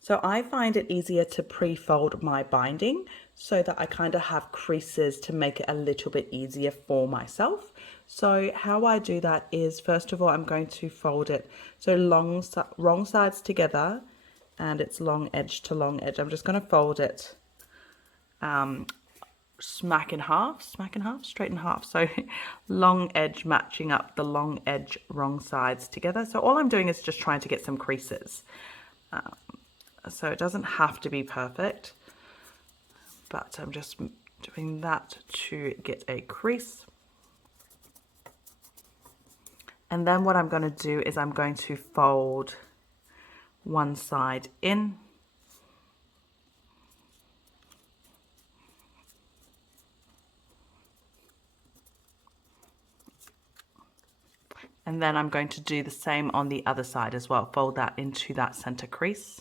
So I find it easier to pre-fold my binding so that I kind of have creases to make it a little bit easier for myself. So how I do that is, first of all, I'm going to fold it so wrong sides together, and it's long edge to long edge. I'm just going to fold it smack in half, straight in half. So long edge matching up the long edge, wrong sides together. So all I'm doing is just trying to get some creases. So it doesn't have to be perfect, but I'm just doing that to get a crease. And then what I'm going to do is I'm going to fold one side in. And then I'm going to do the same on the other side as well. Fold that into that center crease.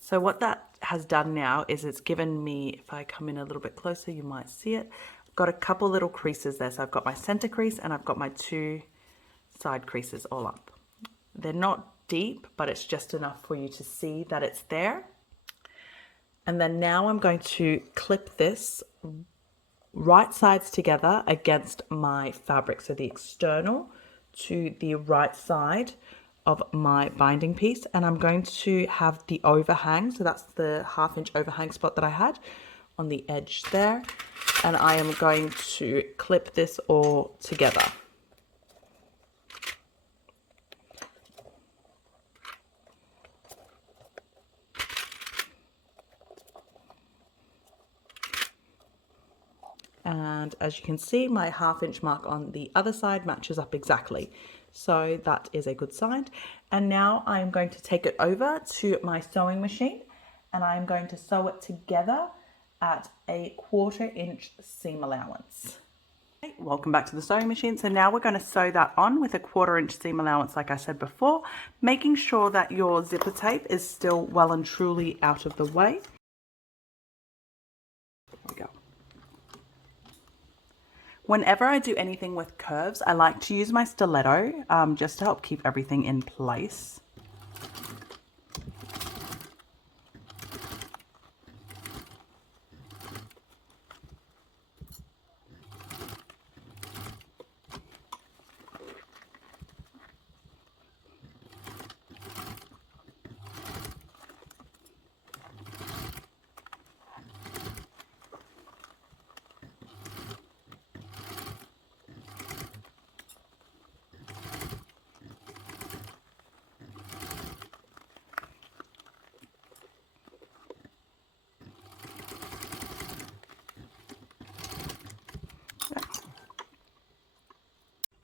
So what that has done now is it's given me, if I come in a little bit closer, you might see it. I've got a couple little creases there. So I've got my center crease and I've got my 2 side creases all up. They're not deep, but it's just enough for you to see that it's there. And then now I'm going to clip this right sides together against my fabric. So the external to the right side of my binding piece, and I'm going to have the overhang, so that's the 1/2 inch overhang spot that I had on the edge there, and I am going to clip this all together. And as you can see, my 1/2 inch mark on the other side matches up exactly. So that is a good sign. And now I'm going to take it over to my sewing machine and I'm going to sew it together at a 1/4 inch seam allowance. Okay, welcome back to the sewing machine. So now we're going to sew that on with a 1/4 inch seam allowance, like I said before, making sure that your zipper tape is still well and truly out of the way. There we go. Whenever I do anything with curves, I like to use my stiletto just to help keep everything in place.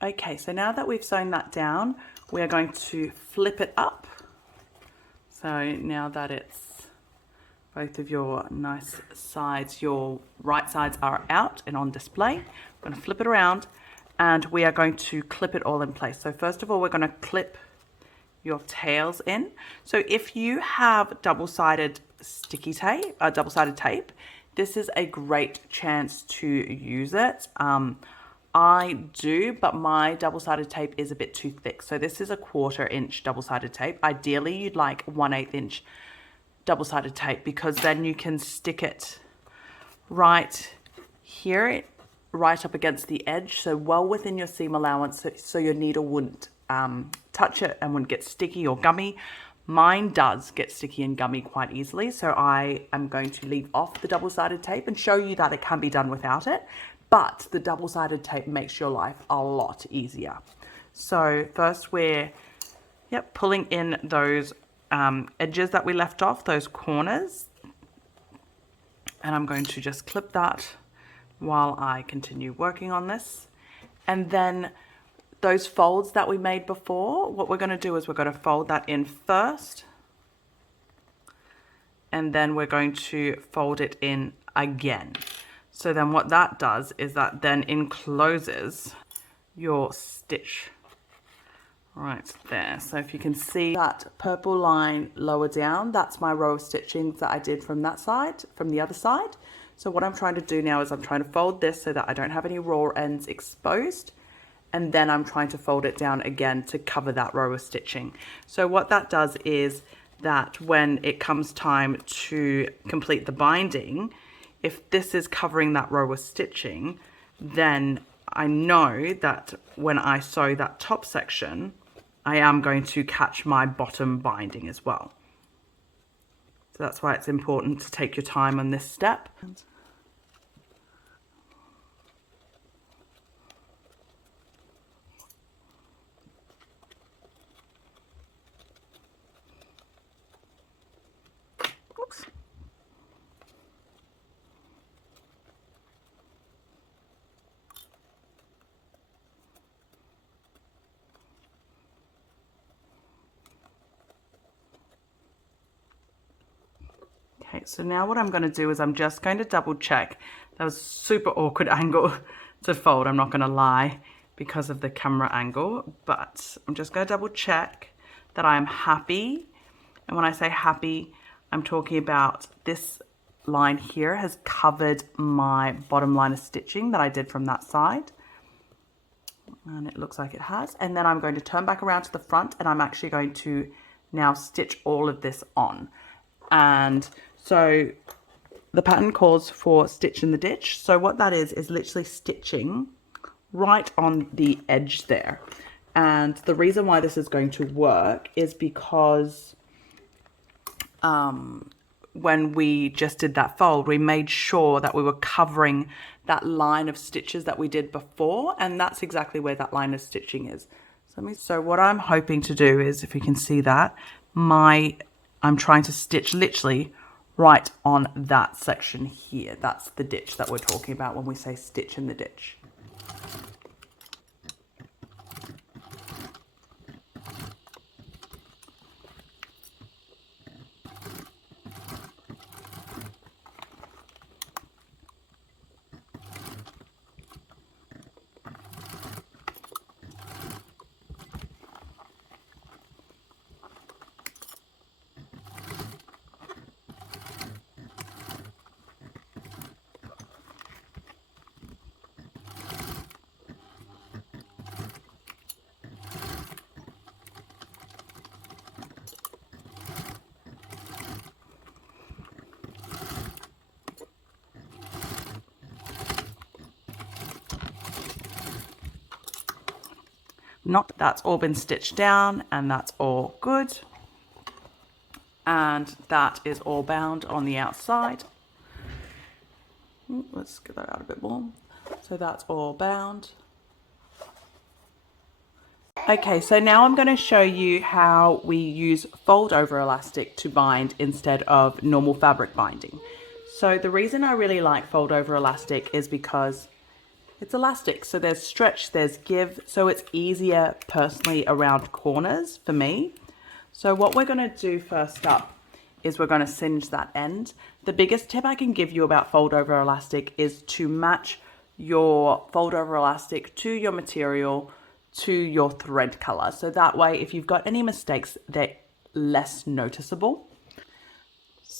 Okay, so now that we've sewn that down, we are going to flip it up. So now that it's both of your nice sides, your right sides are out and on display, I'm going to flip it around and we are going to clip it all in place. So first of all, we're going to clip your tails in. So if you have double-sided sticky tape, double-sided tape, this is a great chance to use it. I do, but my double-sided tape is a bit too thick. So this is a 1/4 inch double-sided tape. Ideally, you'd like 1/8 inch double-sided tape, because then you can stick it right here, right up against the edge, so well within your seam allowance, so your needle wouldn't touch it and wouldn't get sticky or gummy. Mine does get sticky and gummy quite easily, so I am going to leave off the double-sided tape and show you that it can be done without it, but the double-sided tape makes your life a lot easier. So first we're pulling in those edges that we left off, those corners, and I'm going to just clip that while I continue working on this. And then those folds that we made before, what we're going to do is we're going to fold that in first, and then we're going to fold it in again. So then what that does is that then encloses your stitch right there. So if you can see that purple line lower down, that's my row of stitching that I did from that side, from the other side. So what I'm trying to do now is I'm trying to fold this so that I don't have any raw ends exposed, and then I'm trying to fold it down again to cover that row of stitching. So what that does is that when it comes time to complete the binding, if this is covering that row of stitching, then I know that when I sew that top section, I am going to catch my bottom binding as well. So that's why it's important to take your time on this step. Oops. Okay, so now what I'm going to do is I'm just going to double check. That was a super awkward angle to fold, I'm not going to lie, because of the camera angle, but I'm just going to double check that I am happy. And when I say happy, I'm talking about this line here has covered my bottom line of stitching that I did from that side. And it looks like it has. And then I'm going to turn back around to the front, and I'm actually going to now stitch all of this on. And so the pattern calls for stitch in the ditch. So what that is literally stitching right on the edge there. And the reason why this is going to work is because when we just did that fold, we made sure that we were covering that line of stitches that we did before, and that's exactly where that line of stitching is. So what I'm hoping to do is, if you can see that, I'm trying to stitch literally right on that section here. That's the ditch that we're talking about when we say stitch in the ditch. That's all been stitched down, and that's all good. And that is all bound on the outside. Let's get that out a bit more. So that's all bound. Okay, so now I'm going to show you how we use fold over elastic to bind instead of normal fabric binding. So the reason I really like fold over elastic is because it's elastic, so there's stretch, there's give, so it's easier personally around corners for me. So what we're going to do first up is we're going to singe that end. The biggest tip I can give you about fold over elastic is to match your fold over elastic to your material, to your thread color. So that way, if you've got any mistakes, they're less noticeable.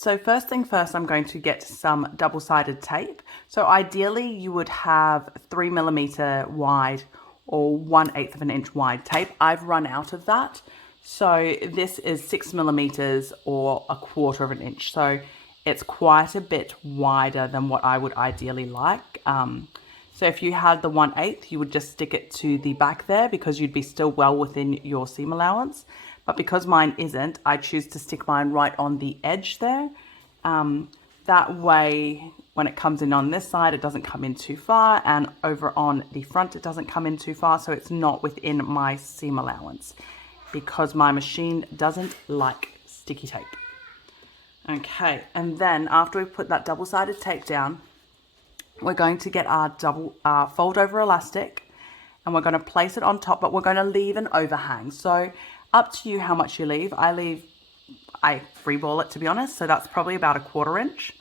So first thing first, I'm going to get some double-sided tape. So ideally you would have 3mm wide or 1/8 of an inch wide tape. I've run out of that. So this is 6mm or 1/4 of an inch. So it's quite a bit wider than what I would ideally like. So if you had the 1/8, you would just stick it to the back there because you'd be still well within your seam allowance. But because mine isn't, I choose to stick mine right on the edge there. That way, when it comes in on this side, it doesn't come in too far, and over on the front, it doesn't come in too far, so it's not within my seam allowance because my machine doesn't like sticky tape. Okay, and then after we put that double-sided tape down, we're going to get our fold over elastic, and we're going to place it on top, but we're going to leave an overhang. So up to you how much you leave. I freeball it, to be honest, so that's probably about 1/4 inch.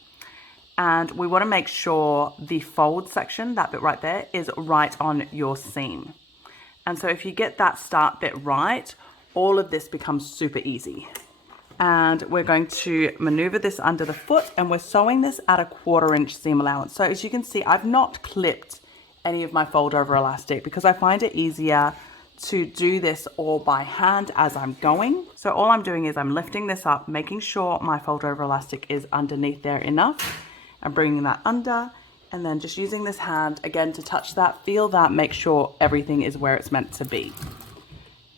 And we want to make sure the fold section, that bit right there, is right on your seam. And so if you get that start bit right, all of this becomes super easy. And we're going to maneuver this under the foot, and we're sewing this at 1/4 inch seam allowance. So as you can see, I've not clipped any of my fold over elastic because I find it easier to do this all by hand as I'm going. So all I'm doing is I'm lifting this up, making sure my fold over elastic is underneath there enough, and bringing that under, and then just using this hand again to touch that, feel that, make sure everything is where it's meant to be.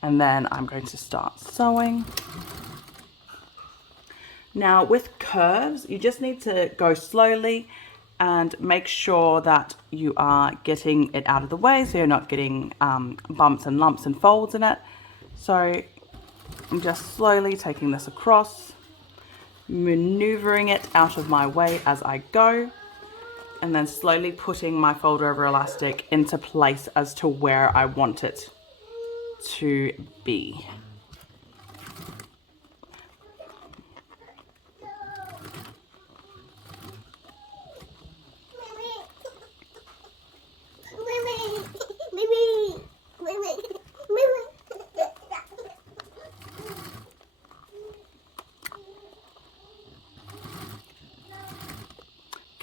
And then I'm going to start sewing. Now with curves, you just need to go slowly and make sure that you are getting it out of the way so you're not getting bumps and lumps and folds in it. So I'm just slowly taking this across, maneuvering it out of my way as I go, and then slowly putting my fold over elastic into place as to where I want it to be.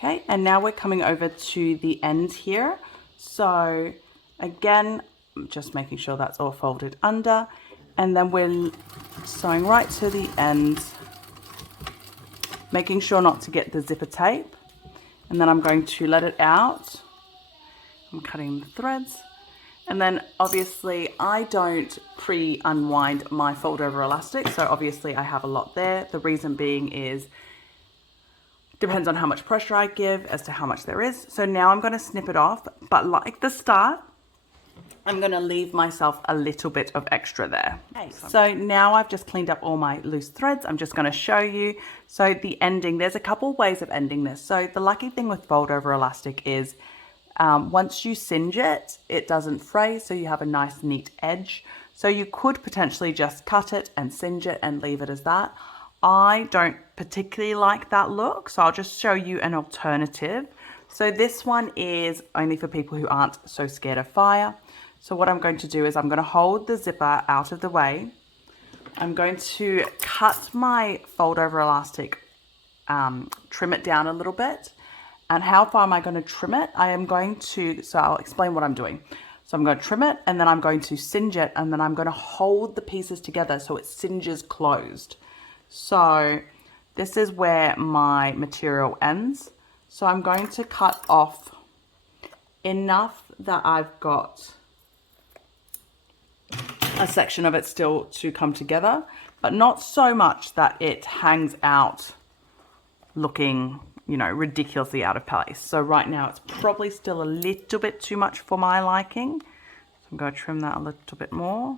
Okay, and now we're coming over to the end here. So again, just making sure that's all folded under, and then we're sewing right to the end, making sure not to get the zipper tape. And then I'm going to let it out. I'm cutting the threads. And then obviously I don't pre-unwind my fold over elastic, so obviously I have a lot there. The reason being is depends on how much pressure I give as to how much there is. So now I'm going to snip it off, but like the start, I'm going to leave myself a little bit of extra there. Okay, so now I've just cleaned up all my loose threads. I'm just going to show you. So the ending, there's a couple ways of ending this. So the lucky thing with fold over elastic is once you singe it, it doesn't fray, so you have a nice neat edge. So you could potentially just cut it and singe it and leave it as that. I don't particularly like that look, so I'll just show you an alternative. So this one is only for people who aren't so scared of fire. So what I'm going to do is I'm going to hold the zipper out of the way. I'm going to cut my fold over elastic, trim it down a little bit. And how far am I going to trim it? I am going to, so I'll explain what I'm doing. So I'm going to trim it, and then I'm going to singe it, and then I'm going to hold the pieces together so it singes closed. So this is where my material ends. So I'm going to cut off enough that I've got a section of it still to come together, but not so much that it hangs out looking, you know, ridiculously out of place. So right now it's probably still a little bit too much for my liking. So I'm going to trim that a little bit more.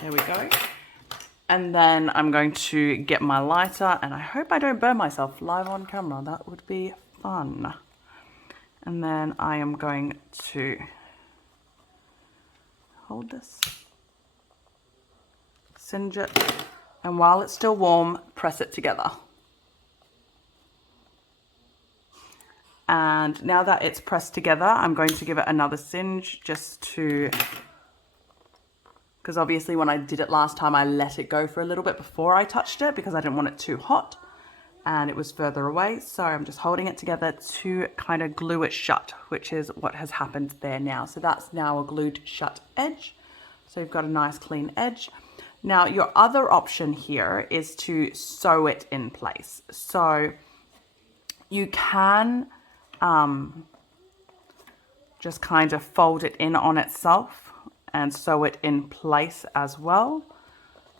There we go. And then I'm going to get my lighter, and I hope I don't burn myself live on camera. That would be fun. And then I am going to hold this, singe it, and while it's still warm, press it together. And now that it's pressed together, I'm going to give it another singe just to, because obviously when I did it last time, I let it go for a little bit before I touched it because I didn't want it too hot. and it was further away. So I'm just holding it together to kind of glue it shut, which is what has happened there now. So that's now a glued shut edge. So you've got a nice clean edge. Now your other option here is to sew it in place. So you can just kind of fold it in on itself and sew it in place as well.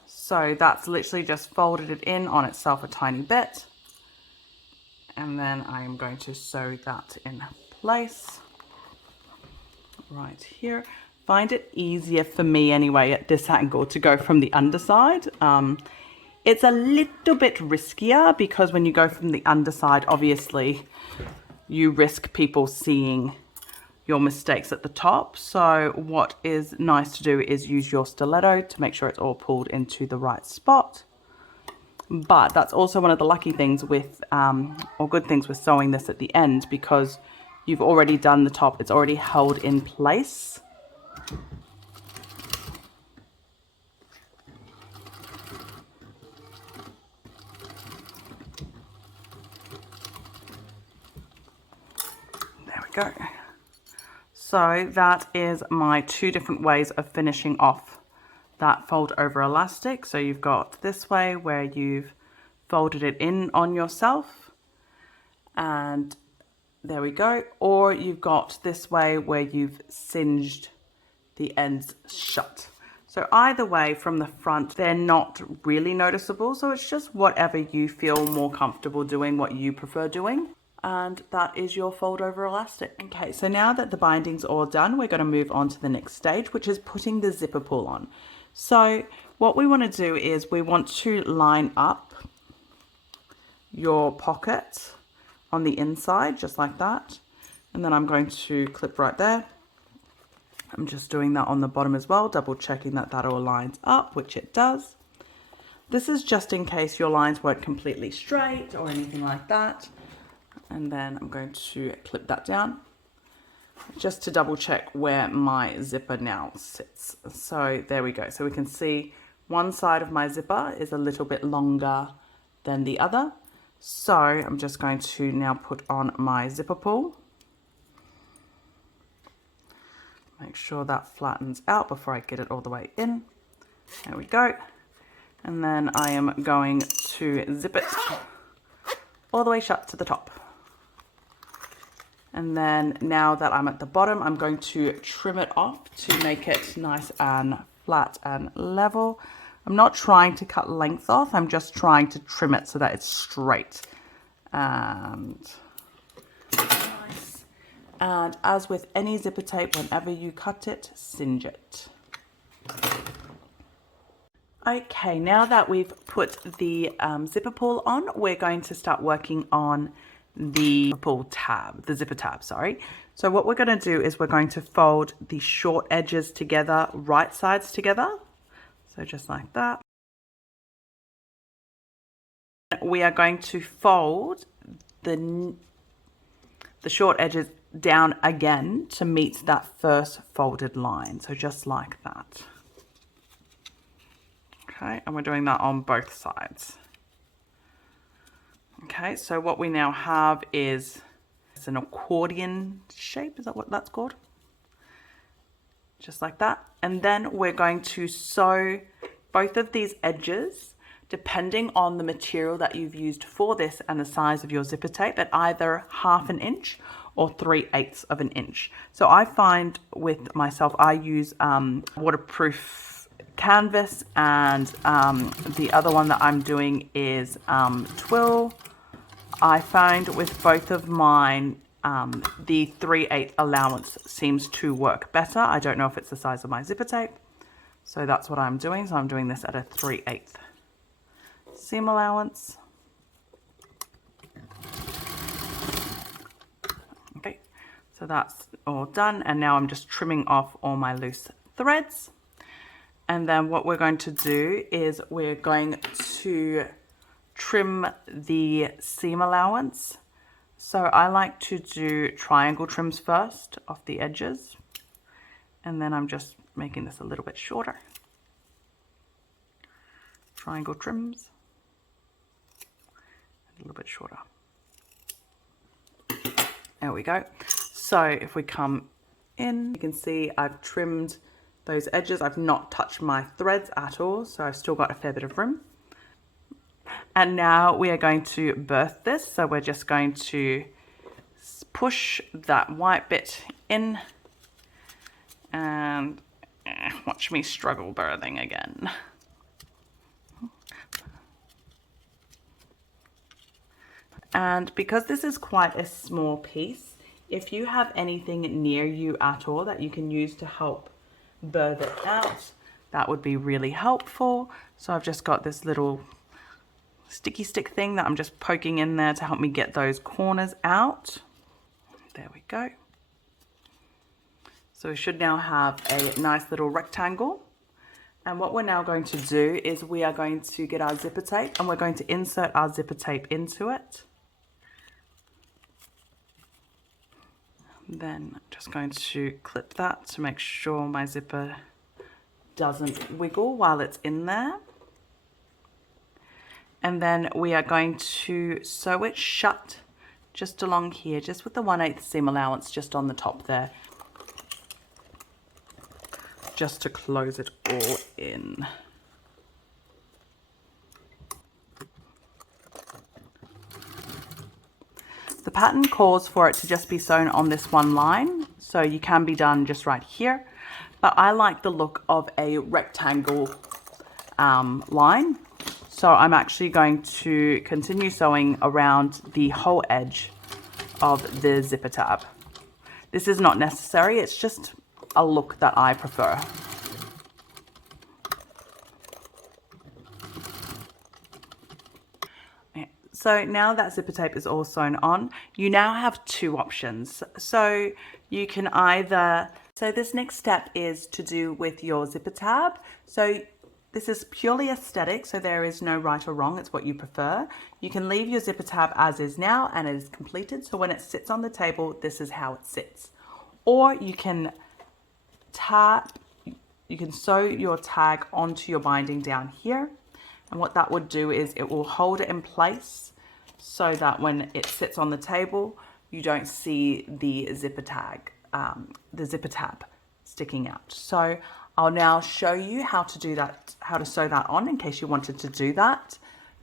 So that's literally just folded it in on itself a tiny bit. And then I am going to sew that in place right here. Find it easier for me anyway at this angle to go from the underside. It's a little bit riskier because when you go from the underside, obviously you risk people seeing your mistakes at the top. So what is nice to do is use your stiletto to make sure it's all pulled into the right spot. But that's also one of the lucky things with, or good things with sewing this at the end, because you've already done the top, it's already held in place. There we go. So that is my two different ways of finishing off that fold over elastic. So you've got this way where you've folded it in on yourself, and there we go. Or you've got this way where you've singed the ends shut. So either way, from the front, they're not really noticeable. So it's just whatever you feel more comfortable doing, what you prefer doing. And that is your fold over elastic. Okay, so now that the binding's all done, we're going to move on to the next stage, which is putting the zipper pull on. So what we want to do is we want to line up your pocket on the inside, just like that. And then I'm going to clip right there. I'm just doing that on the bottom as well, double checking that that all lines up, which it does. This is just in case your lines weren't completely straight or anything like that. And then I'm going to clip that down just to double check where my zipper now sits. So there we go. So we can see one side of my zipper is a little bit longer than the other. So I'm just going to now put on my zipper pull. Make sure that flattens out before I get it all the way in. There we go. And then I am going to zip it all the way shut to the top. And then now that I'm at the bottom, I'm going to trim it off to make it nice and flat and level. I'm not trying to cut length off, I'm just trying to trim it so that it's straight and nice. And as with any zipper tape, whenever you cut it, singe it. Okay, now that we've put the zipper pull on, we're going to start working on the zipper tab, sorry. So what we're going to do is we're going to fold the short edges together, right sides together. So just like that. We are going to fold the short edges down again to meet that first folded line. So just like that. Okay, and we're doing that on both sides. Okay, so what we now have is an accordion shape. Is that what that's called? Just like that. And then we're going to sew both of these edges, depending on the material that you've used for this and the size of your zipper tape, at either 1/2 inch or 3/8 of an inch. So I find with myself, I use waterproof canvas, and the other one that I'm doing is twill. I find with both of mine, the 3/8 allowance seems to work better. I don't know if it's the size of my zipper tape. So that's what I'm doing. So I'm doing this at a 3/8 seam allowance. Okay, so that's all done. And now I'm just trimming off all my loose threads. And then what we're going to do is we're going to trim the seam allowance. So I like to do triangle trims first off the edges, and then I'm just making this a little bit shorter. Triangle trims, A little bit shorter. There we go. So if we come in, you can see I've trimmed those edges. I've not touched my threads at all, so I've still got a fair bit of room. And now we are going to birth this. So we're just going to push that white bit in and watch me struggle birthing again. And because this is quite a small piece, if you have anything near you at all that you can use to help birth it out, that would be really helpful. So I've just got this little sticky stick thing that I'm just poking in there to help me get those corners out. There we go. So we should now have a nice little rectangle. And what we're now going to do is we are going to get our zipper tape and we're going to insert our zipper tape into it. Then I'm just going to clip that to make sure my zipper doesn't wiggle while it's in there. And then we are going to sew it shut just along here, just with the 1/8 seam allowance just on the top there, just to close it all in. The pattern calls for it to just be sewn on this one line, so you can be done just right here, but I like the look of a rectangle line, so I'm actually going to continue sewing around the whole edge of the zipper tab. This is not necessary, it's just a look that I prefer. So now that zipper tape is all sewn on, you now have two options. So you can either, so this next step is to do with your zipper tab. So this is purely aesthetic, so there is no right or wrong, it's what you prefer. You can leave your zipper tab as is now and it is completed. So when it sits on the table, this is how it sits. Or you can sew your tag onto your binding down here. And what that would do is it will hold it in place so that when it sits on the table, you don't see the zipper tab sticking out. So I'll now show you how to do that, how to sew that on in case you wanted to do that.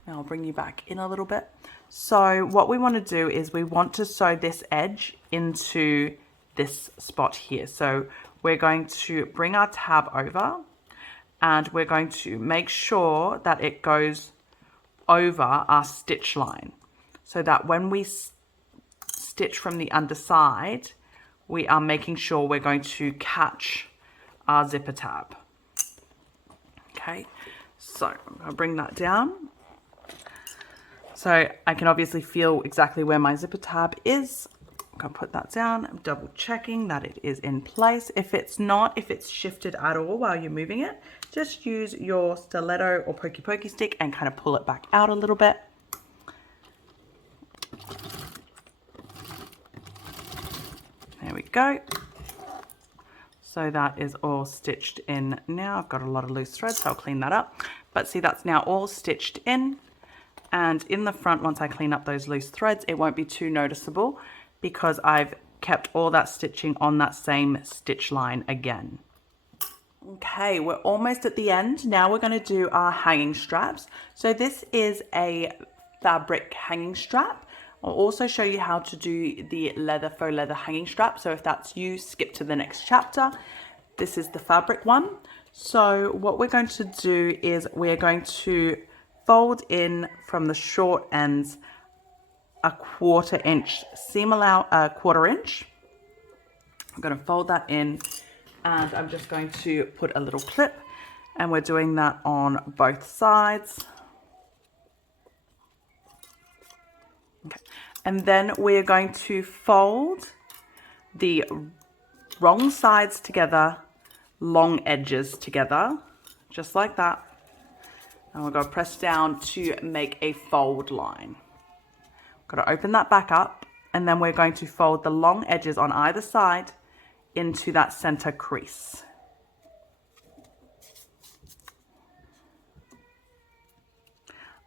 Now I'll bring you back in a little bit. So what we want to do is we want to sew this edge into this spot here. So we're going to bring our tab over and we're going to make sure that it goes over our stitch line so that when we stitch from the underside, we are making sure we're going to catch our zipper tab. Okay, so I'm going to bring that down. So I can obviously feel exactly where my zipper tab is. I'm going to put that down. I'm double checking that it is in place. If it's not, if it's shifted at all while you're moving it, just use your stiletto or pokey stick and kind of pull it back out a little bit. There we go. So that is all stitched in now. I've got a lot of loose threads, so I'll clean that up. But see, that's now all stitched in. And in the front, once I clean up those loose threads, it won't be too noticeable because I've kept all that stitching on that same stitch line again. Okay, we're almost at the end. Now we're going to do our hanging straps. So this is a fabric hanging strap. I'll also show you how to do the faux leather hanging strap. So if that's you, skip to the next chapter. This is the fabric one. So what we're going to do is we're going to fold in from the short ends a 1/4 inch seam allowance, 1/4 inch. I'm going to fold that in and I'm just going to put a little clip and we're doing that on both sides. Okay. And then we're going to fold the wrong sides together, long edges together, just like that. And we're going to press down to make a fold line. Got to open that back up and then we're going to fold the long edges on either side into that center crease.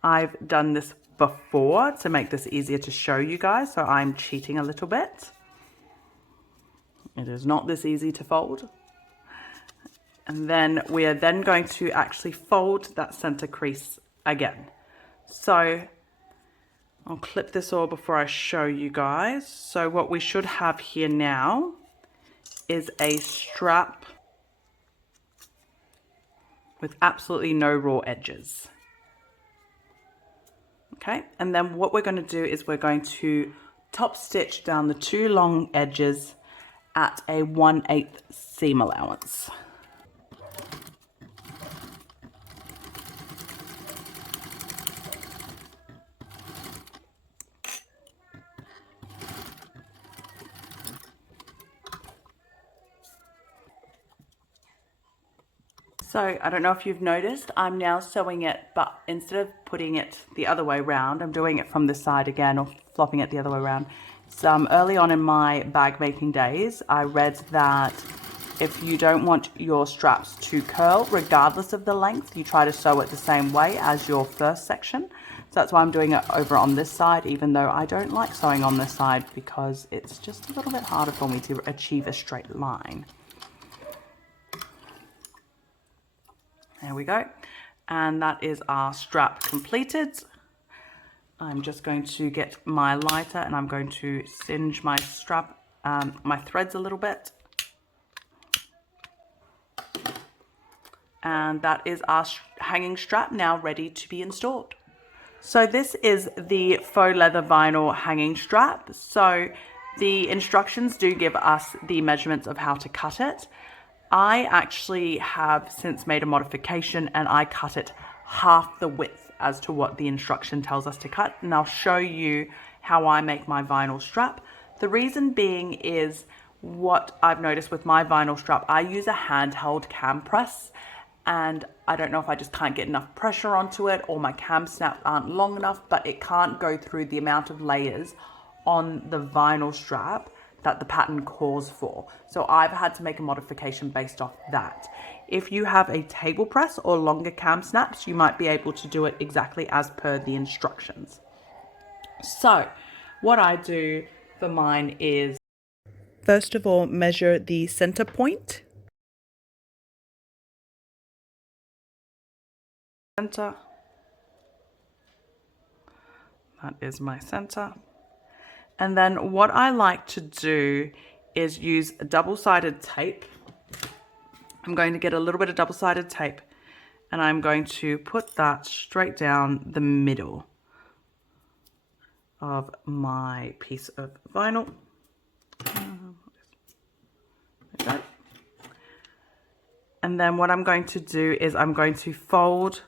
I've done this before to make this easier to show you guys, so I'm cheating a little bit. It is not this easy to fold. And then we are then going to actually fold that center crease again. So I'll clip this all before I show you guys. So what we should have here now is a strap with absolutely no raw edges. Okay, and then what we're going to do is we're going to top stitch down the 2 long edges at a 1/8 seam allowance. So I don't know if you've noticed, I'm now sewing it, but instead of putting it the other way around, I'm doing it from this side again, or flopping it the other way around. So early on in my bag making days, I read that if you don't want your straps to curl, regardless of the length, you try to sew it the same way as your first section. So that's why I'm doing it over on this side, even though I don't like sewing on this side because it's just a little bit harder for me to achieve a straight line. There we go. And that is our strap completed. I'm just going to get my lighter and I'm going to singe my strap, my threads a little bit. And that is our hanging strap now ready to be installed. So this is the faux leather vinyl hanging strap. So the instructions do give us the measurements of how to cut it. I actually have since made a modification and I cut it half the width as to what the instruction tells us to cut. And I'll show you how I make my vinyl strap. The reason being is what I've noticed with my vinyl strap, I use a handheld cam press and I don't know if I just can't get enough pressure onto it or my cam snaps aren't long enough, but it can't go through the amount of layers on the vinyl strap that the pattern calls for. So I've had to make a modification based off that. If you have a table press or longer cam snaps, you might be able to do it exactly as per the instructions. So what I do for mine is, first of all, measure the center point. Center. That is my center. And then what I like to do is use a double-sided tape. I'm going to get a little bit of double-sided tape and I'm going to put that straight down the middle of my piece of vinyl. Okay. And then what I'm going to do is I'm going to fold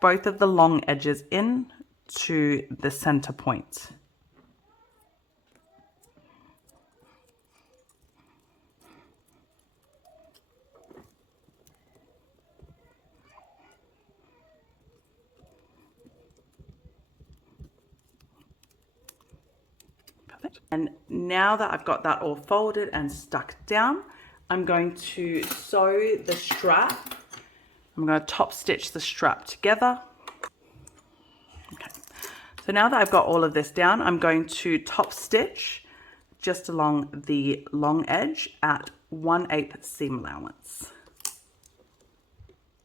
both of the long edges in to the center point. And now that I've got that all folded and stuck down, I'm going to sew the strap. I'm going to top stitch the strap together. Okay. So now that I've got all of this down, I'm going to top stitch just along the long edge at 1/8 seam allowance.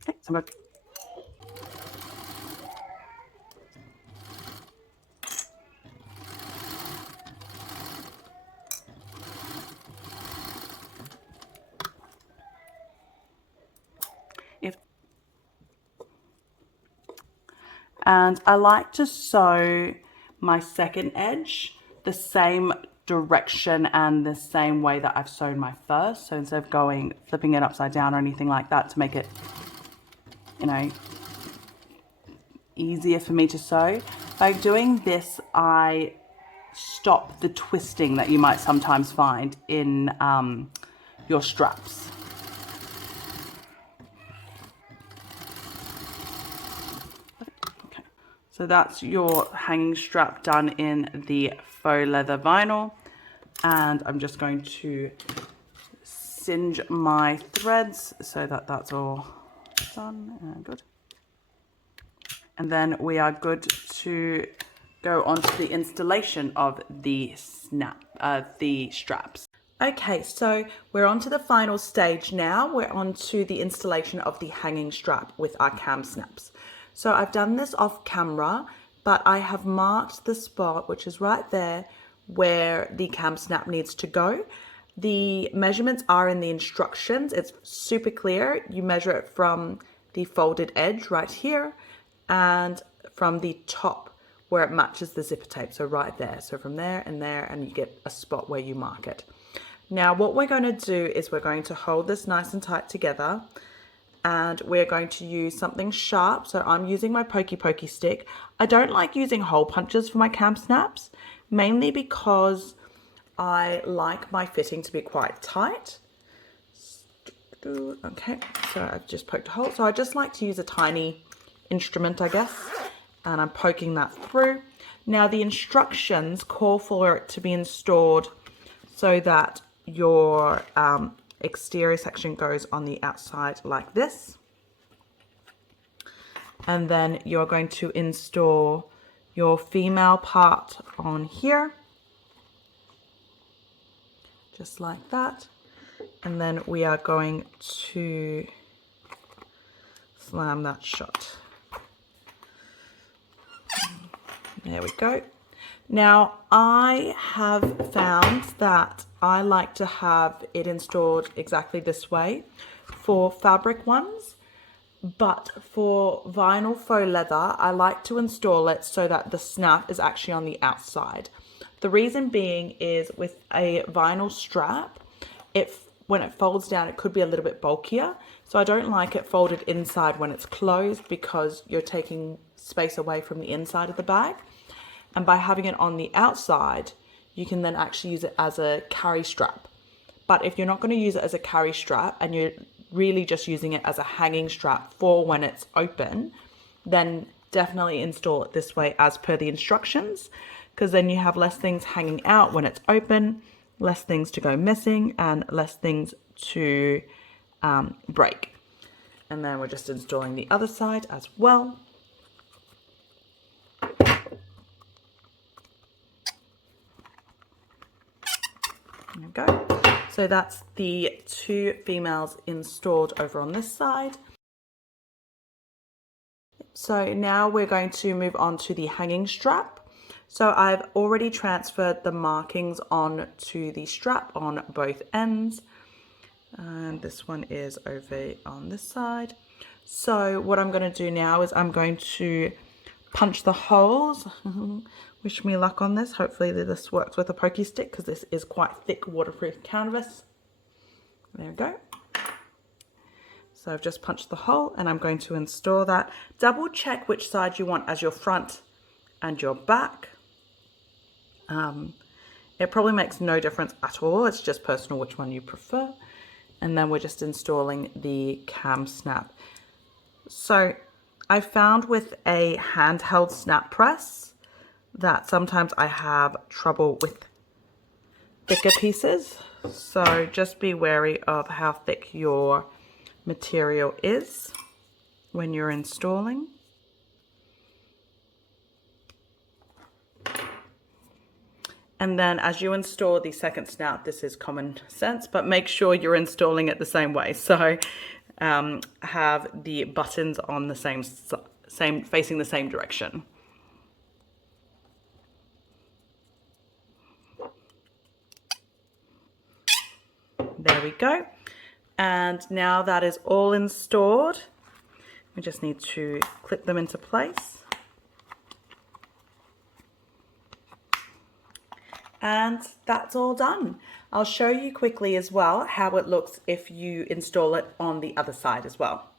Okay, so I'm going to and I like to sew my second edge the same direction and the same way that I've sewn my first. So instead of flipping it upside down or anything like that to make it, you know, easier for me to sew, by doing this, I stop the twisting that you might sometimes find in your straps. So that's your hanging strap done in the faux leather vinyl. And I'm just going to singe my threads so that that's all done and good. And then we are good to go on to the installation of the straps. Okay, so we're on to the final stage now. We're on to the installation of the hanging strap with our cam snaps. So I've done this off camera, but I have marked the spot, which is right there, where the cam snap needs to go. The measurements are in the instructions. It's super clear. You measure it from the folded edge right here and from the top where it matches the zipper tape. So right there. So from there, and you get a spot where you mark it. Now what we're going to do is we're going to hold this nice and tight together, and we're going to use something sharp. So I'm using my pokey stick. I don't like using hole punches for my cam snaps, mainly because I like my fitting to be quite tight. Okay, so I've just poked a hole. So I just like to use a tiny instrument, I guess, and I'm poking that through. Now the instructions call for it to be installed so that your exterior section goes on the outside like this, and then you're going to install your female part on here, just like that, and then we are going to slam that shut. There we go. Now I have found that I like to have it installed exactly this way for fabric ones, but for vinyl faux leather, I like to install it so that the snap is actually on the outside. The reason being is with a vinyl strap, when it folds down, it could be a little bit bulkier. So I don't like it folded inside when it's closed, because you're taking space away from the inside of the bag. And by having it on the outside, you can then actually use it as a carry strap. But if you're not going to use it as a carry strap and you're really just using it as a hanging strap for when it's open, then definitely install it this way as per the instructions, because then you have less things hanging out when it's open, less things to go missing, and less things to break. And then we're just installing the other side as well. There we go. So that's the two females installed over on this side. So now we're going to move on to the hanging strap. So I've already transferred the markings on to the strap on both ends. And this one is over on this side. So what I'm going to do now is I'm going to punch the holes. Wish me luck on this. Hopefully this works with a pokey stick, because this is quite thick waterproof canvas. There we go. So I've just punched the hole and I'm going to install that. Double check which side you want as your front and your back. It probably makes no difference at all. It's just personal which one you prefer. And then we're just installing the cam snap. So I found with a handheld snap press that sometimes I have trouble with thicker pieces. So just be wary of how thick your material is when you're installing. And then as you install the second snout, this is common sense, but make sure you're installing it the same way. So have the buttons on the same facing the same direction. There we go. And now that is all installed, we just need to clip them into place. And that's all done. I'll show you quickly as well how it looks if you install it on the other side as well.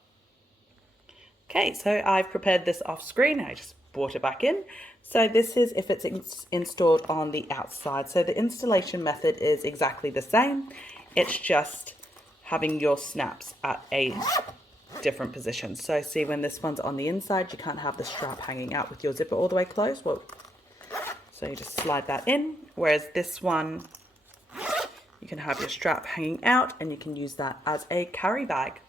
Okay, so I've prepared this off screen. I just brought it back in. So this is if it's installed on the outside. So the installation method is exactly the same. It's just having your snaps at a different position. So see, when this one's on the inside, you can't have the strap hanging out with your zipper all the way closed. Well, so you just slide that in. Whereas this one, you can have your strap hanging out and you can use that as a carry bag.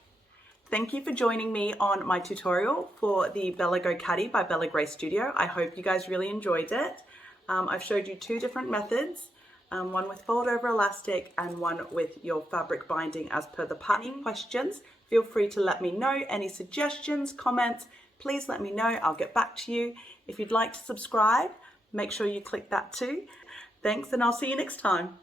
Thank you for joining me on my tutorial for the BellaGo Caddy by BellaGrace Studio. I hope you guys really enjoyed it. I've showed you two different methods, one with fold over elastic and one with your fabric binding as per the pattern. Questions, feel free to let me know. Any suggestions, comments, please let me know. I'll get back to you. If you'd like to subscribe, make sure you click that too. Thanks, and I'll see you next time.